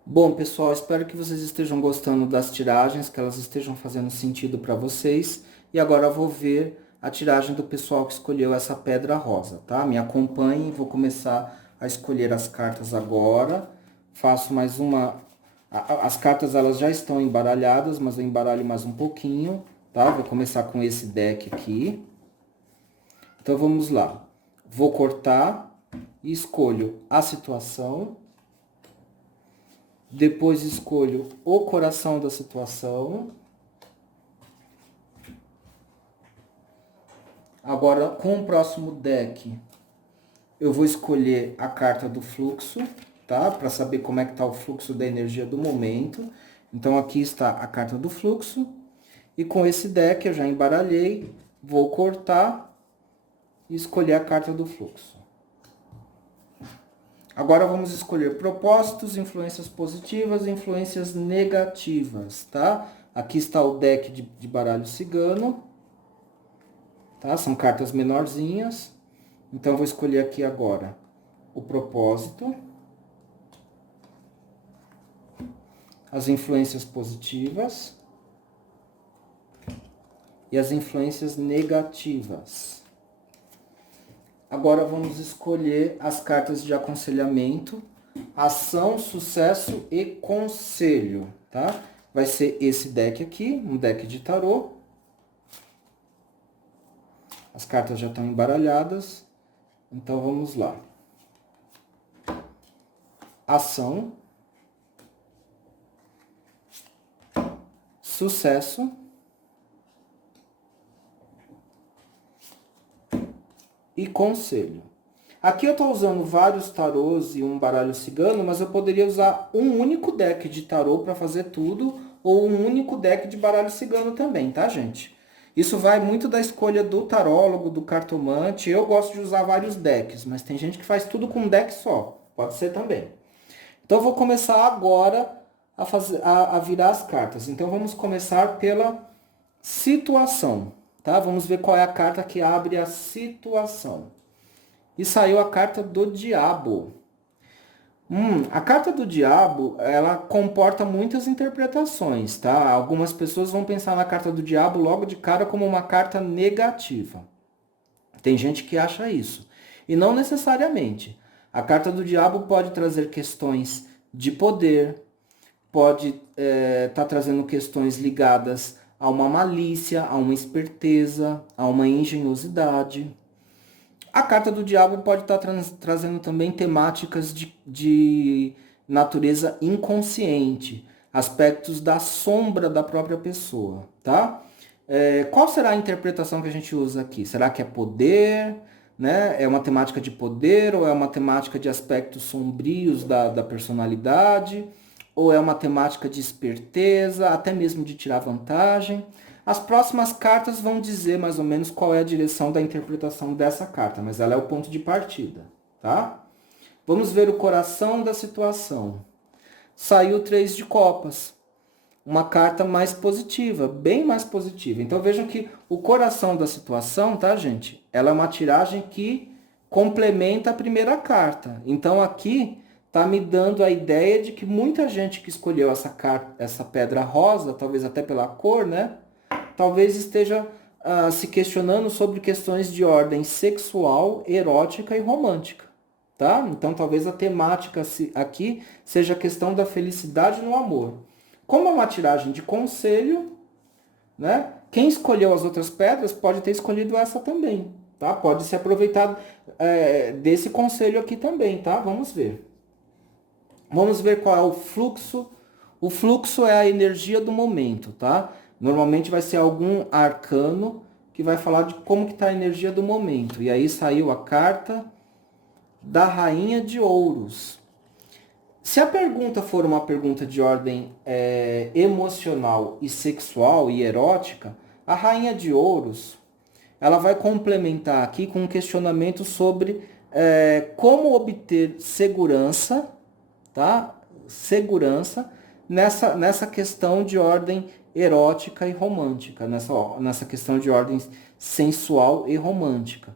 Bom, pessoal, espero que vocês estejam gostando das tiragens, que elas estejam fazendo sentido para vocês. E agora eu vou ver a tiragem do pessoal que escolheu essa pedra rosa, tá? Me acompanhem, vou começar a escolher as cartas agora. Faço mais uma... As cartas elas já estão embaralhadas, mas eu embaralho mais um pouquinho, tá? Vou começar com esse deck aqui. Então vamos lá. Vou cortar e escolho a situação. Depois escolho o coração da situação. Agora, com o próximo deck, eu vou escolher a carta do fluxo, tá? Para saber como é que tá o fluxo da energia do momento. Então aqui está a carta do fluxo. E com esse deck eu já embaralhei, vou cortar e escolher a carta do fluxo. Agora vamos escolher propósitos, influências positivas e influências negativas, tá? Aqui está o deck de baralho cigano, tá? São cartas menorzinhas. Então vou escolher aqui agora o propósito, as influências positivas e as influências negativas. Agora vamos escolher as cartas de aconselhamento, ação, sucesso e conselho, tá? Vai ser esse deck aqui, um deck de tarô. As cartas já estão embaralhadas, então vamos lá. Ação, sucesso e conselho. Aqui eu estou usando vários tarôs e um baralho cigano, mas eu poderia usar um único deck de tarô para fazer tudo, ou um único deck de baralho cigano também, tá, gente? Isso vai muito da escolha do tarólogo, do cartomante. Eu gosto de usar vários decks, mas tem gente que faz tudo com um deck só. Pode ser também. Então eu vou começar agora a virar as cartas. Então vamos começar pela situação. Tá? Vamos ver qual é a carta que abre a situação. E saiu a carta do diabo. A carta do diabo, ela comporta muitas interpretações, tá? Algumas pessoas vão pensar na carta do diabo logo de cara como uma carta negativa. Tem gente que acha isso. E não necessariamente. A carta do diabo pode trazer questões de poder, pode estar trazendo questões ligadas a uma malícia, a uma esperteza, a uma engenhosidade. A carta do diabo pode estar trazendo também temáticas de natureza inconsciente, aspectos da sombra da própria pessoa, tá? Qual será a interpretação que a gente usa aqui? Será que é poder, né? É uma temática de poder ou é uma temática de aspectos sombrios da personalidade? Ou é uma temática de esperteza, até mesmo de tirar vantagem? As próximas cartas vão dizer mais ou menos qual é a direção da interpretação dessa carta, mas ela é o ponto de partida, tá? Vamos ver o coração da situação. Saiu o 3 de copas. Uma carta mais positiva, bem mais positiva. Então vejam que o coração da situação, tá, gente? Ela é uma tiragem que complementa a primeira carta. Então aqui tá me dando a ideia de que muita gente que escolheu essa carta, essa pedra rosa, talvez até pela cor, né? Talvez esteja se questionando sobre questões de ordem sexual, erótica e romântica, tá? Então talvez a temática aqui seja a questão da felicidade no amor. Como é uma tiragem de conselho, né? Quem escolheu as outras pedras pode ter escolhido essa também, tá? Pode se aproveitar desse conselho aqui também, tá? Vamos ver. Vamos ver qual é o fluxo. O fluxo é a energia do momento, tá? Normalmente vai ser algum arcano que vai falar de como que está a energia do momento. E aí saiu a carta da Rainha de Ouros. Se a pergunta for uma pergunta de ordem emocional e sexual e erótica, a Rainha de Ouros ela vai complementar aqui com um questionamento sobre como obter segurança, tá? Segurança nessa questão de ordem erótica e romântica, nessa questão de ordem sensual e romântica.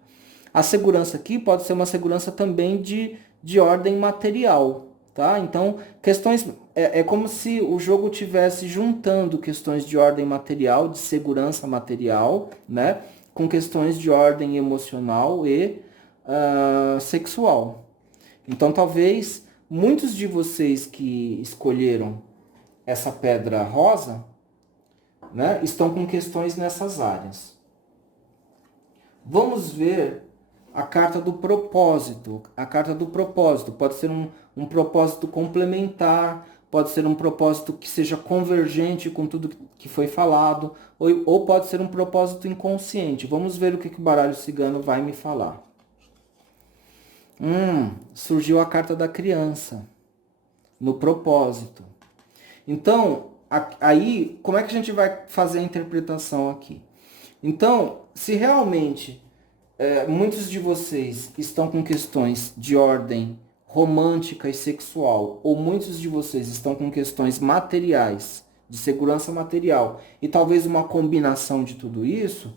A segurança aqui pode ser uma segurança também de ordem material, tá? Então, questões é como se o jogo tivesse juntando questões de ordem material, de segurança material, né, com questões de ordem emocional e sexual. Então, talvez muitos de vocês que escolheram essa pedra rosa, né, estão com questões nessas áreas. Vamos ver a carta do propósito. A carta do propósito pode ser um propósito complementar, pode ser um propósito que seja convergente com tudo que foi falado, ou pode ser um propósito inconsciente. Vamos ver o que o baralho cigano vai me falar. Surgiu a carta da criança no propósito. Então, aí, como é que a gente vai fazer a interpretação aqui? Então, se realmente muitos de vocês estão com questões de ordem romântica e sexual, ou muitos de vocês estão com questões materiais, de segurança material, e talvez uma combinação de tudo isso,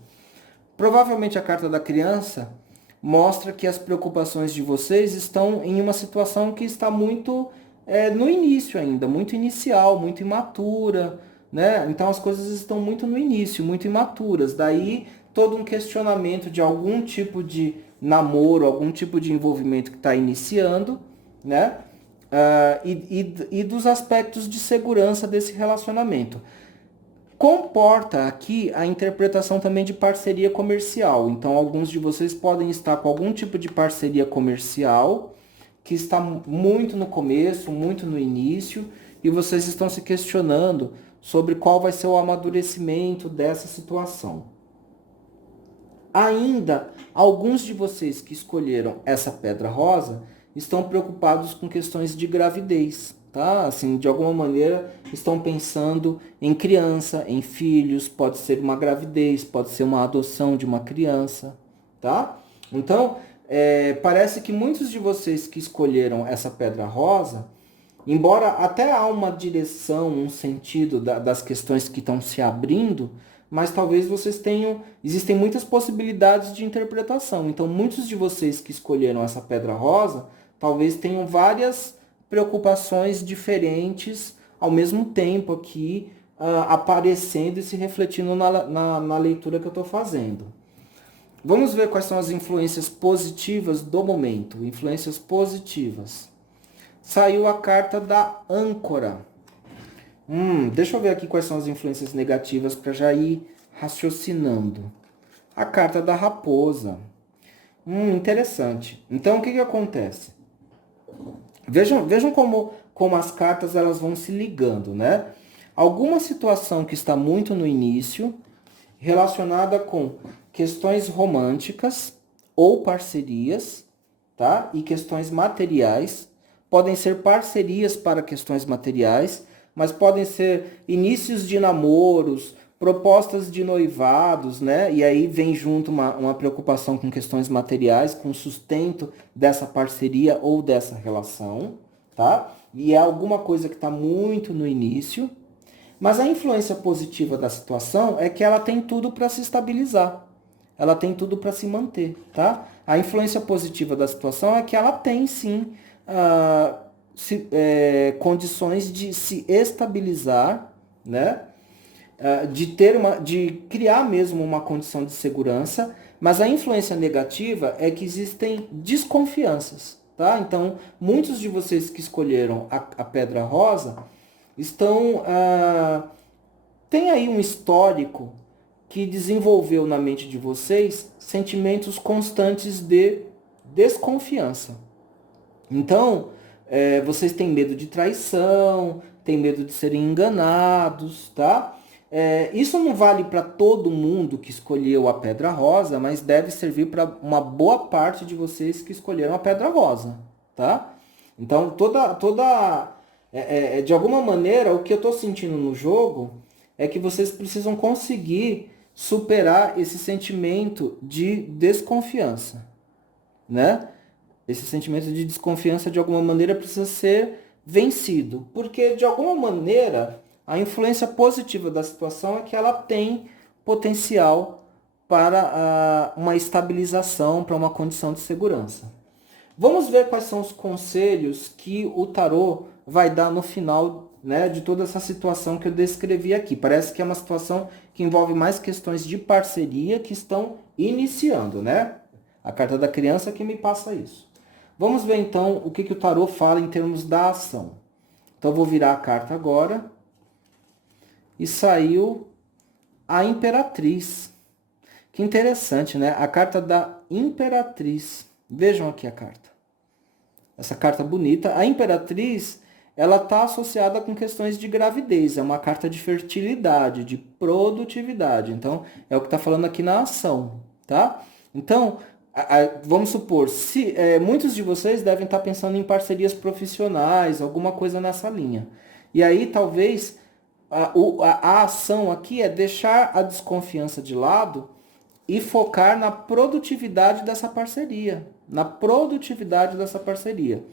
provavelmente a carta da criança mostra que as preocupações de vocês estão em uma situação que está muito no início ainda, muito inicial, muito imatura, né? Então as coisas estão muito no início, muito imaturas. Daí todo um questionamento de algum tipo de namoro, algum tipo de envolvimento que está iniciando, né? E dos aspectos de segurança desse relacionamento. Comporta aqui a interpretação também de parceria comercial. Então, alguns de vocês podem estar com algum tipo de parceria comercial que está muito no começo, muito no início, e vocês estão se questionando sobre qual vai ser o amadurecimento dessa situação. Ainda, alguns de vocês que escolheram essa pedra rosa estão preocupados com questões de gravidez, tá? Assim, de alguma maneira estão pensando em criança, em filhos, pode ser uma gravidez, pode ser uma adoção de uma criança, tá? Então, parece que muitos de vocês que escolheram essa pedra rosa, embora até há uma direção, um sentido das questões que estão se abrindo, mas talvez vocês tenham, existem muitas possibilidades de interpretação. Então, muitos de vocês que escolheram essa pedra rosa, talvez tenham várias preocupações diferentes ao mesmo tempo aqui, aparecendo e se refletindo na leitura que eu estou fazendo. Vamos ver quais são as influências positivas do momento. Influências positivas. Saiu a carta da âncora. Deixa eu ver aqui quais são as influências negativas para já ir raciocinando. A carta da raposa. Interessante. Então, o que que acontece? Vejam como as cartas elas vão se ligando, né? Alguma situação que está muito no início, relacionada com questões românticas ou parcerias, tá? E questões materiais. Podem ser parcerias para questões materiais, mas podem ser inícios de namoros, propostas de noivados, né? E aí vem junto uma preocupação com questões materiais, com sustento dessa parceria ou dessa relação, tá? E é alguma coisa que está muito no início. Mas a influência positiva da situação é que ela tem tudo para se estabilizar. Ela tem tudo para se manter, tá? A influência positiva da situação é que ela tem, sim, condições de se estabilizar, né? De criar mesmo uma condição de segurança, mas a influência negativa é que existem desconfianças, tá? Então, muitos de vocês que escolheram a pedra rosa estão tem aí um histórico que desenvolveu na mente de vocês sentimentos constantes de desconfiança. Então, vocês têm medo de traição, têm medo de serem enganados, tá? Isso não vale para todo mundo que escolheu a pedra rosa, mas deve servir para uma boa parte de vocês que escolheram a pedra rosa, tá? Então, de alguma maneira, o que eu estou sentindo no jogo é que vocês precisam conseguir superar esse sentimento de desconfiança, né? Esse sentimento de desconfiança, de alguma maneira, precisa ser vencido. Porque, de alguma maneira, a influência positiva da situação é que ela tem potencial para uma estabilização, para uma condição de segurança. Vamos ver quais são os conselhos que o tarô vai dar no final, né, de toda essa situação que eu descrevi aqui. Parece que é uma situação que envolve mais questões de parceria que estão iniciando, né? A carta da criança que me passa isso. Vamos ver então o que o tarô fala em termos da ação. Então eu vou virar a carta agora. E saiu a Imperatriz. Que interessante, né? A carta da Imperatriz. Vejam aqui a carta. Essa carta bonita. A Imperatriz, ela está associada com questões de gravidez. É uma carta de fertilidade, de produtividade. Então, é o que está falando aqui na ação, tá? Então, vamos supor, muitos de vocês devem estar pensando em parcerias profissionais, alguma coisa nessa linha. E aí, talvez, a ação aqui é deixar a desconfiança de lado e focar na produtividade dessa parceria. Na produtividade dessa parceria.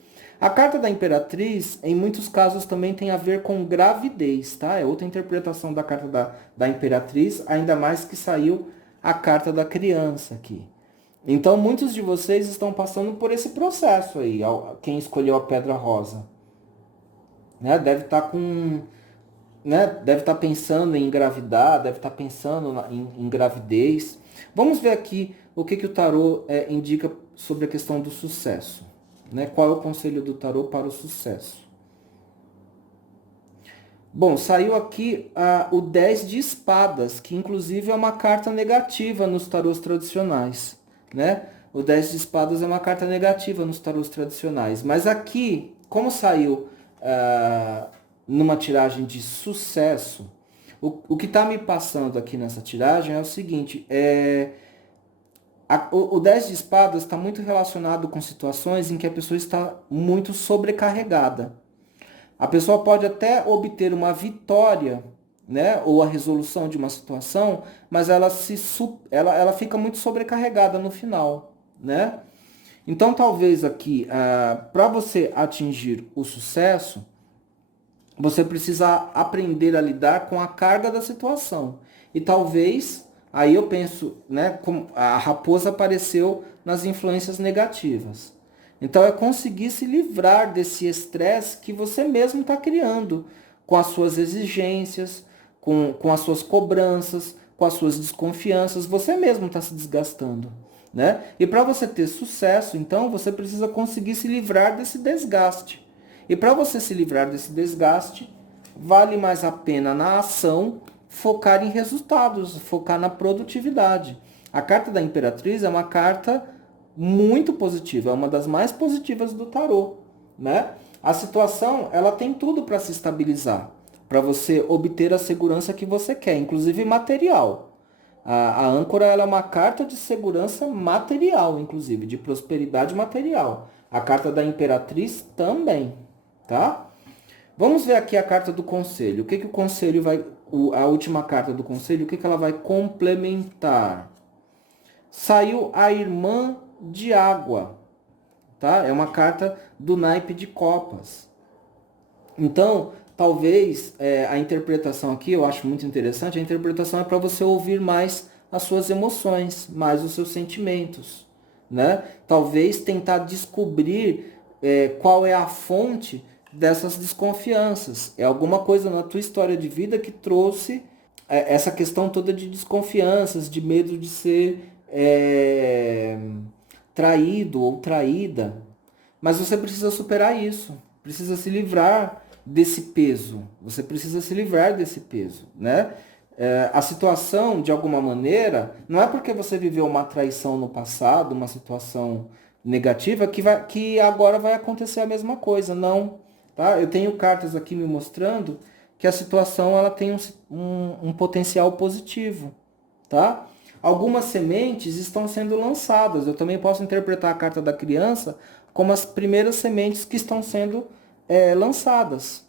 A carta da Imperatriz, em muitos casos, também tem a ver com gravidez, tá? É outra interpretação da carta da Imperatriz, ainda mais que saiu a carta da criança aqui. Então, muitos de vocês estão passando por esse processo aí, quem escolheu a pedra rosa. Né? Deve estar deve estar pensando em engravidar, deve estar pensando em gravidez. Vamos ver aqui o que o tarô indica sobre a questão do sucesso. Né? Qual é o conselho do tarô para o sucesso? Bom, saiu aqui o 10 de espadas, que inclusive é uma carta negativa nos tarôs tradicionais. Né? O 10 de espadas é uma carta negativa nos tarôs tradicionais. Mas aqui, como saiu numa tiragem de sucesso, o que está me passando aqui nessa tiragem é o seguinte, o 10 de espadas está muito relacionado com situações em que a pessoa está muito sobrecarregada. A pessoa pode até obter uma vitória, né, ou a resolução de uma situação, mas ela fica muito sobrecarregada no final, né? Então, talvez aqui, para você atingir o sucesso, você precisa aprender a lidar com a carga da situação. E talvez, aí eu penso, né, como a raposa apareceu nas influências negativas. Então é conseguir se livrar desse estresse que você mesmo está criando, com as suas exigências, com as suas cobranças, com as suas desconfianças, você mesmo está se desgastando, né? E para você ter sucesso, então, você precisa conseguir se livrar desse desgaste. E para você se livrar desse desgaste, vale mais a pena na ação focar em resultados, focar na produtividade. A carta da Imperatriz é uma carta muito positiva, é uma das mais positivas do tarô, né? A situação, ela tem tudo para se estabilizar, para você obter a segurança que você quer, inclusive material. A âncora, ela é uma carta de segurança material, inclusive, de prosperidade material. A carta da Imperatriz também, tá? Vamos ver aqui a carta do conselho. O que que o conselho vai... A última carta do conselho, o que que ela vai complementar? Saiu a irmã de água, tá? É uma carta do naipe de copas. Então, talvez a interpretação aqui, eu acho muito interessante, a interpretação é para você ouvir mais as suas emoções, mais os seus sentimentos, né? Talvez tentar descobrir qual é a fonte dessas desconfianças. É alguma coisa na tua história de vida que trouxe essa questão toda de desconfianças, de medo de ser traído ou traída. Mas você precisa superar isso, precisa se livrar desse peso. Você precisa se livrar desse peso, né? A situação, de alguma maneira, não é porque você viveu uma traição no passado, uma situação negativa, que agora vai acontecer a mesma coisa. Não, tá? Eu tenho cartas aqui me mostrando que a situação ela tem um potencial positivo, tá? Algumas sementes estão sendo lançadas. Eu também posso interpretar a carta da criança como as primeiras sementes que estão sendo lançadas.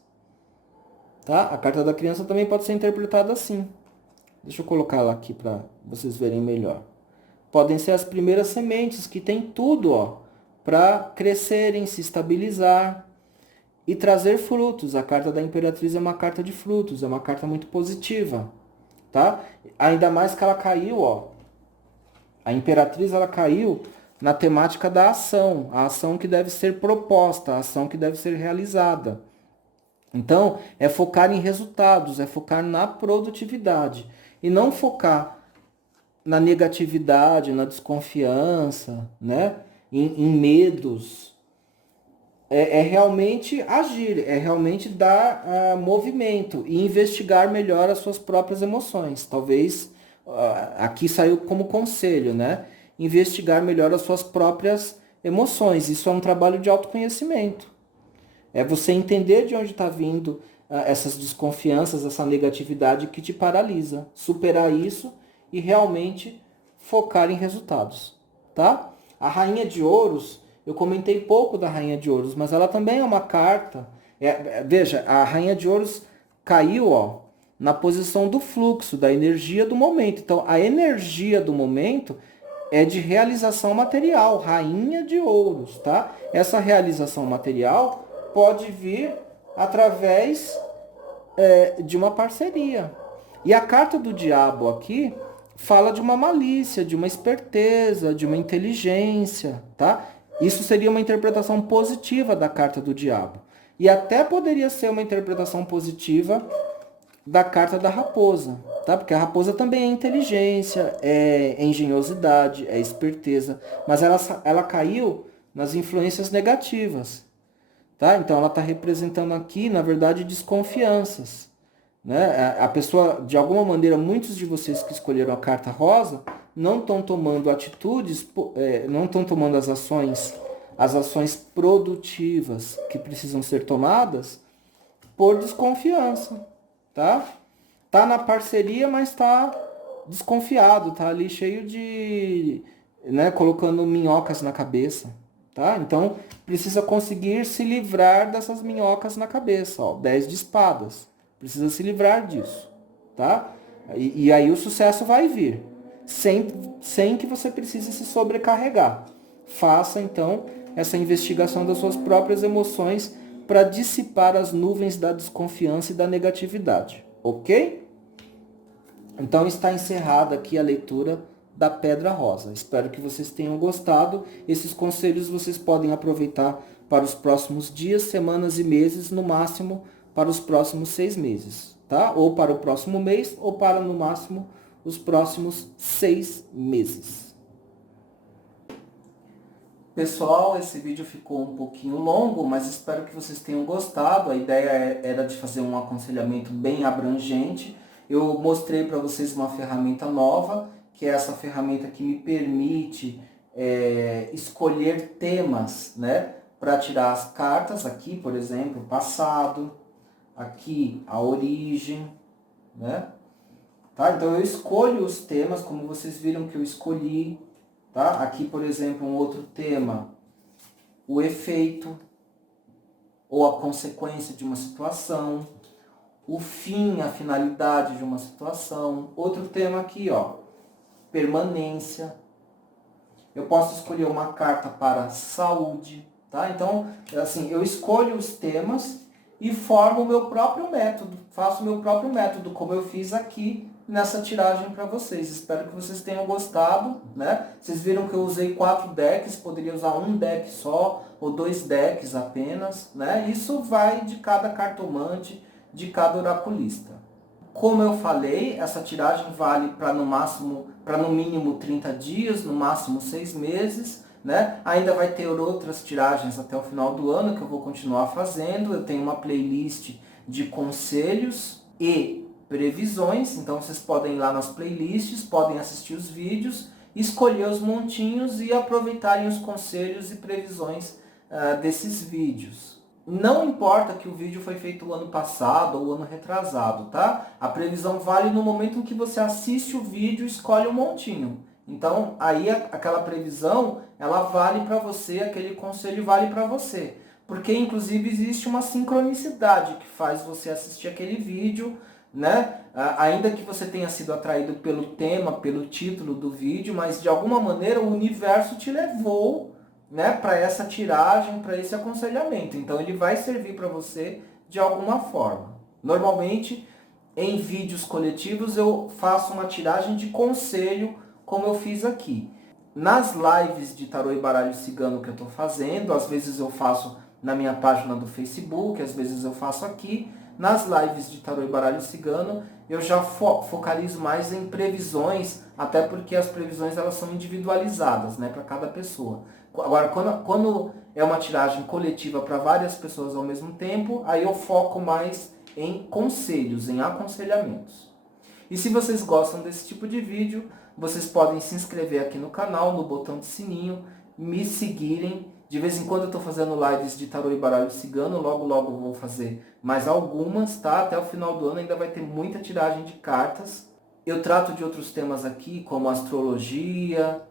Tá? A carta da criança também pode ser interpretada assim. Deixa eu colocar ela aqui para vocês verem melhor. Podem ser as primeiras sementes que tem tudo para crescerem, se estabilizar e trazer frutos. A carta da Imperatriz é uma carta de frutos, é uma carta muito positiva. Tá? Ainda mais que ela caiu, a Imperatriz ela caiu na temática da ação, a ação que deve ser proposta, a ação que deve ser realizada. Então, é focar em resultados, é focar na produtividade e não focar na negatividade, na desconfiança, né? em medos. É realmente agir, é realmente dar movimento e investigar melhor as suas próprias emoções. Talvez, aqui saiu como conselho, né? Investigar melhor as suas próprias emoções. Isso é um trabalho de autoconhecimento. É você entender de onde está vindo essas desconfianças, essa negatividade que te paralisa. Superar isso e realmente focar em resultados, tá? A Rainha de Ouros, eu comentei pouco da Rainha de Ouros, mas ela também é uma carta. Veja, a Rainha de Ouros caiu, na posição do fluxo, da energia do momento. Então, a energia do momento é de realização material, Rainha de Ouros, tá? Essa realização material pode vir através de uma parceria. E a carta do diabo aqui fala de uma malícia, de uma esperteza, de uma inteligência, tá? Isso seria uma interpretação positiva da carta do diabo. E até poderia ser uma interpretação positiva da carta da raposa, tá? Porque a raposa também é inteligência, é engenhosidade, é esperteza, mas ela caiu nas influências negativas, tá? Então ela está representando aqui, na verdade, desconfianças, né? A pessoa, de alguma maneira, muitos de vocês que escolheram a carta rosa não estão tomando atitudes, não estão tomando as ações produtivas que precisam ser tomadas por desconfiança. Tá na parceria, mas tá desconfiado, tá ali cheio de, né, colocando minhocas na cabeça, tá? Então, precisa conseguir se livrar dessas minhocas na cabeça, 10 de espadas. Precisa se livrar disso, tá? E aí o sucesso vai vir, sem que você precise se sobrecarregar. Faça, então, essa investigação das suas próprias emoções para dissipar as nuvens da desconfiança e da negatividade, ok? Então está encerrada aqui a leitura da Pedra Rosa. Espero que vocês tenham gostado. Esses conselhos vocês podem aproveitar para os próximos dias, semanas e meses, no máximo para os próximos 6 meses, tá? Ou para o próximo mês, ou para no máximo os próximos 6 meses. Pessoal, esse vídeo ficou um pouquinho longo, mas espero que vocês tenham gostado. A ideia era de fazer um aconselhamento bem abrangente. Eu mostrei para vocês uma ferramenta nova, que é essa ferramenta que me permite escolher temas, né, para tirar as cartas. Aqui, por exemplo, passado, aqui a origem, né? Tá? Então eu escolho os temas, como vocês viram que eu escolhi. Tá? Aqui, por exemplo, um outro tema, o efeito ou a consequência de uma situação, o fim, a finalidade de uma situação. Outro tema aqui, ó, permanência. Eu posso escolher uma carta para saúde, tá? Então, assim, eu escolho os temas e formo o meu próprio método, faço o meu próprio método, como eu fiz aqui nessa tiragem para vocês. Espero que vocês tenham gostado, né? Vocês viram que eu usei 4 decks, poderia usar um deck só, ou 2 decks apenas, né? Isso vai de cada cartomante, de cada oraculista. Como eu falei, essa tiragem vale para no mínimo 30 dias, no máximo 6 meses, né? Ainda vai ter outras tiragens até o final do ano que eu vou continuar fazendo. Eu tenho uma playlist de conselhos e previsões, então vocês podem ir lá nas playlists, podem assistir os vídeos, escolher os montinhos e aproveitarem os conselhos e previsões desses vídeos. Não importa que o vídeo foi feito o ano passado ou o ano retrasado, tá? A previsão vale no momento em que você assiste o vídeo e escolhe o montinho. Então, aí aquela previsão, ela vale para você, aquele conselho vale para você. Porque, inclusive, existe uma sincronicidade que faz você assistir aquele vídeo, né? Ainda que você tenha sido atraído pelo tema, pelo título do vídeo, mas de alguma maneira o universo te levou, né, para essa tiragem, para esse aconselhamento. Então ele vai servir para você de alguma forma. Normalmente, em vídeos coletivos, eu faço uma tiragem de conselho, como eu fiz aqui. Nas lives de tarô e baralho cigano que eu estou fazendo, às vezes eu faço na minha página do Facebook, às vezes eu faço aqui. Nas lives de tarô e baralho cigano, eu já focalizo mais em previsões, até porque as previsões elas são individualizadas, né, para cada pessoa. Agora, quando é uma tiragem coletiva para várias pessoas ao mesmo tempo, aí eu foco mais em conselhos, em aconselhamentos. E se vocês gostam desse tipo de vídeo, vocês podem se inscrever aqui no canal, no botão de sininho, me seguirem. De vez em quando eu estou fazendo lives de tarô e baralho cigano, logo logo eu vou fazer mais algumas, tá? Até o final do ano ainda vai ter muita tiragem de cartas. Eu trato de outros temas aqui, como astrologia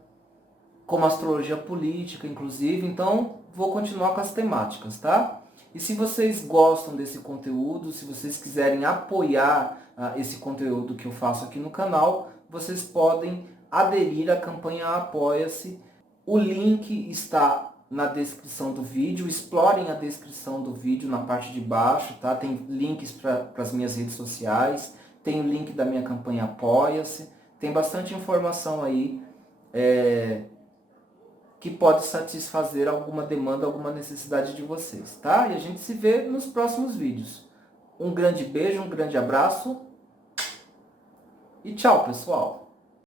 política, inclusive, então vou continuar com as temáticas, tá? E se vocês gostam desse conteúdo, se vocês quiserem apoiar esse conteúdo que eu faço aqui no canal, vocês podem aderir à campanha Apoia-se. O link está na descrição do vídeo, explorem a descrição do vídeo na parte de baixo, tá? Tem links para as minhas redes sociais, tem o link da minha campanha Apoia-se, tem bastante informação aí, que pode satisfazer alguma demanda, alguma necessidade de vocês, tá? E a gente se vê nos próximos vídeos. Um grande beijo, um grande abraço e tchau, pessoal!